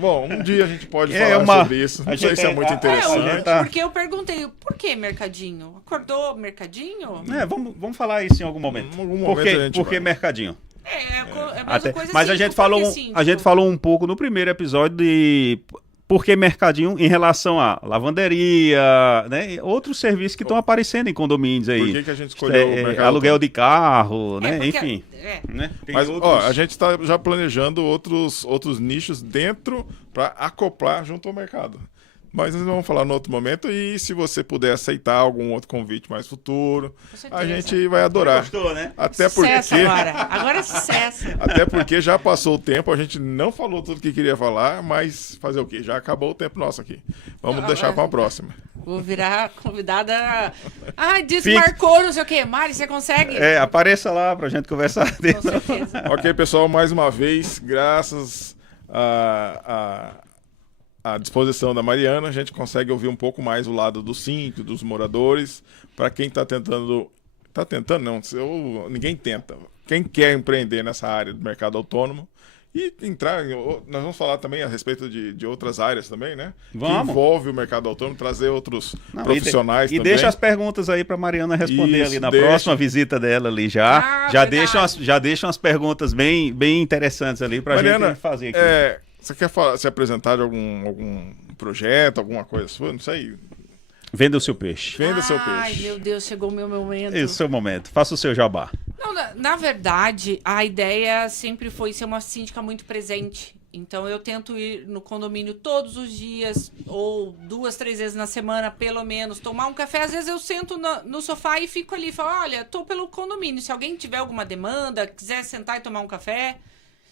Bom, um dia a gente pode É falar uma- sobre isso. Não a sei gente se é é- muito é, interessante. tá. Porque eu perguntei, por que mercadinho? Acordou mercadinho? Vamos falar isso em algum momento. Em algum Por momento que, a gente por que vai. mercadinho? É a mesma Até- coisa mas a síndico, gente falou, por que síndico? a gente falou um pouco no primeiro episódio de por que mercadinho em relação a lavanderia, né? Outros serviços que estão aparecendo em condomínios aí. Por que a gente escolheu o mercado aluguel autônomo? de carro, né? porque- Enfim. é. Né? Tem Mas, outros- ó, a gente está já planejando outros nichos dentro para acoplar junto ao mercado. Mas nós vamos falar no outro momento e se você puder aceitar algum outro convite mais futuro, Com certeza. a gente vai adorar. Gostou, né? Até porque, Sucesso agora. Agora é sucesso. até porque já passou o tempo, a gente não falou tudo que queria falar, mas fazer o quê? Já acabou o tempo nosso aqui. Vamos deixar para a próxima. Vou virar convidada. Ai, desmarcou, não sei o quê. Mari, você consegue? Apareça lá pra gente conversar. Com certeza. Ok, pessoal, mais uma vez, graças à disposição da Mariana, a gente consegue ouvir um pouco mais o lado do síndico, dos moradores, para quem está tentando... Está tentando, não, ninguém tenta. Quem quer empreender nessa área do mercado autônomo e entrar... Nós vamos falar também a respeito de outras áreas também, né? Vamos. Que envolve o mercado autônomo, trazer outros Não, profissionais e também. deixa as perguntas aí para Mariana responder Isso, ali na deixa. próxima visita dela ali já. Ah, já verdade. deixam as perguntas bem Interessantes ali pra Mariana, gente fazer aqui. você quer se apresentar de algum projeto, alguma coisa sua? Não sei. Venda o seu peixe. Venda seu Ai, peixe. meu Deus, chegou o meu momento. Esse é o seu momento. Faça o seu jabá. Não, na verdade, a ideia sempre foi ser uma síndica muito presente. Então, eu tento ir no condomínio todos os dias, ou 2, 3 vezes na semana, pelo menos, tomar um café. Às vezes eu sento no sofá e fico ali, falo, olha, tô pelo condomínio. Se alguém tiver alguma demanda, quiser sentar e tomar um café,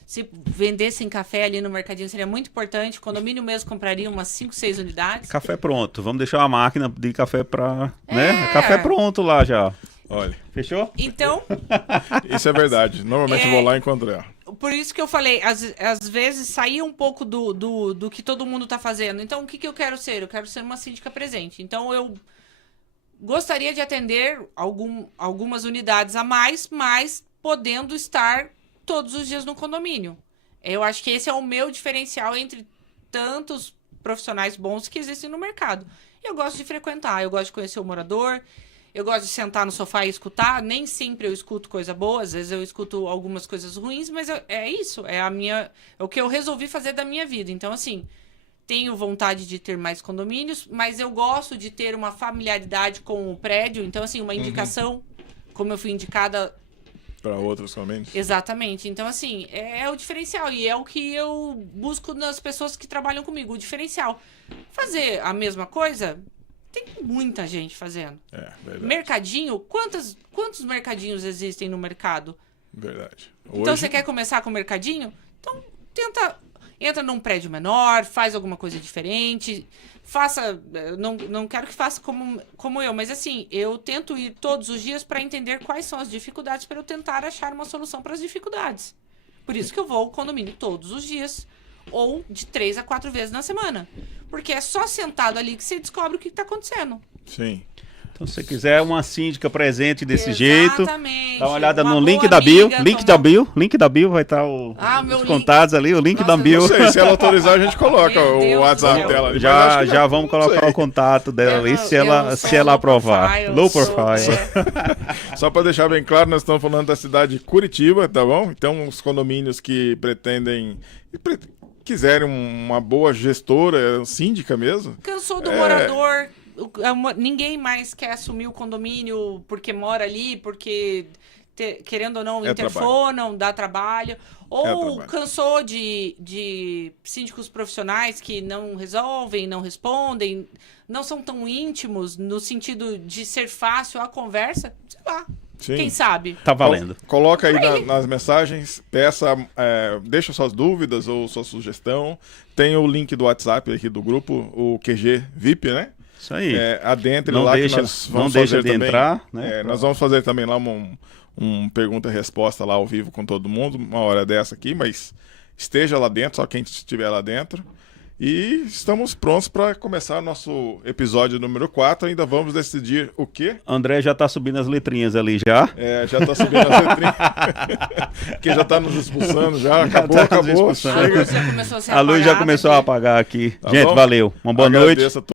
se vendessem café ali no mercadinho, seria muito importante. O condomínio mesmo compraria umas 5, 6 unidades. Café pronto. Vamos deixar uma máquina de café pra... É. Né? Café pronto lá já. Olha, Fechou? Então, isso é verdade. Normalmente eu vou lá encontrar. por isso que eu falei, às vezes sair um pouco do que todo mundo tá fazendo. Então, o que eu quero ser? Eu quero ser uma síndica presente. Então, eu gostaria de atender algumas unidades a mais, mas podendo estar todos os dias no condomínio. Eu acho que esse é o meu diferencial entre tantos profissionais bons que existem no mercado. Eu gosto de frequentar, eu gosto de conhecer o morador, eu gosto de sentar no sofá e escutar. Nem sempre eu escuto coisa boa, às vezes eu escuto algumas coisas ruins, mas é isso, é o que eu resolvi fazer da minha vida. Então, assim, tenho vontade de ter mais condomínios, mas eu gosto de ter uma familiaridade com o prédio. Então, assim, uma indicação, como eu fui indicada... Para outros condomínios. Exatamente. Então, assim, é o diferencial. E é o que eu busco nas pessoas que trabalham comigo, o diferencial. Fazer a mesma coisa, tem muita gente fazendo. É, verdade. Mercadinho, quantos mercadinhos existem no mercado? Verdade. Então, Hoje, você quer começar com mercadinho? Então, entra num prédio menor, faz alguma coisa diferente, faça, não quero que faça como eu, mas assim, eu tento ir todos os dias para entender quais são as dificuldades, para eu tentar achar uma solução para as dificuldades. Por isso que eu vou ao condomínio todos os dias, ou de 3 a 4 vezes na semana. Porque é só sentado ali que você descobre o que está acontecendo. Sim. Então, se você quiser uma síndica presente desse jeito, Exatamente. dá uma olhada Uma no boa link da bio. amiga, Link da bio. Link da bio vai estar meu os link. contatos ali, o link Nossa, da bio. Não sei, se ela autorizar, a gente coloca Meu o Deus WhatsApp do céu. dela ali. mas acho que Já vamos não colocar sei. o contato dela ali, Eu se ela sou low aprovar. profile, Low sou- profile. Só para deixar bem claro, nós estamos falando da cidade de Curitiba, tá bom? Então, os condomínios que quiserem uma boa gestora, síndica mesmo, Cansou do morador. Ninguém mais quer assumir o condomínio porque mora ali, porque, querendo ou não, É interfonam, dá trabalho. Ou trabalho. cansou de síndicos profissionais que não resolvem, não respondem, não são tão íntimos no sentido de ser fácil a conversa. Sei lá. Sim. Quem sabe? Tá valendo. Coloca aí nas mensagens, deixa suas dúvidas ou sua sugestão. Tem o link do WhatsApp aqui do grupo, o QG VIP, né? Isso aí. Adentre Não lá deixa, que nós não vamos deixa fazer de também. entrar, né? Nós vamos fazer também lá um pergunta e resposta lá ao vivo com todo mundo, uma hora dessa aqui, mas esteja lá dentro, só quem estiver lá dentro. E estamos prontos para começar nosso episódio número 4. Ainda vamos decidir o quê? André já tá subindo as letrinhas ali já. Já tá subindo as letrinhas. Porque já tá nos expulsando já. Acabou. A luz já começou a se A luz já apagar começou a daqui. apagar aqui. Tá Gente, bom? valeu. Uma boa Agradeço noite. a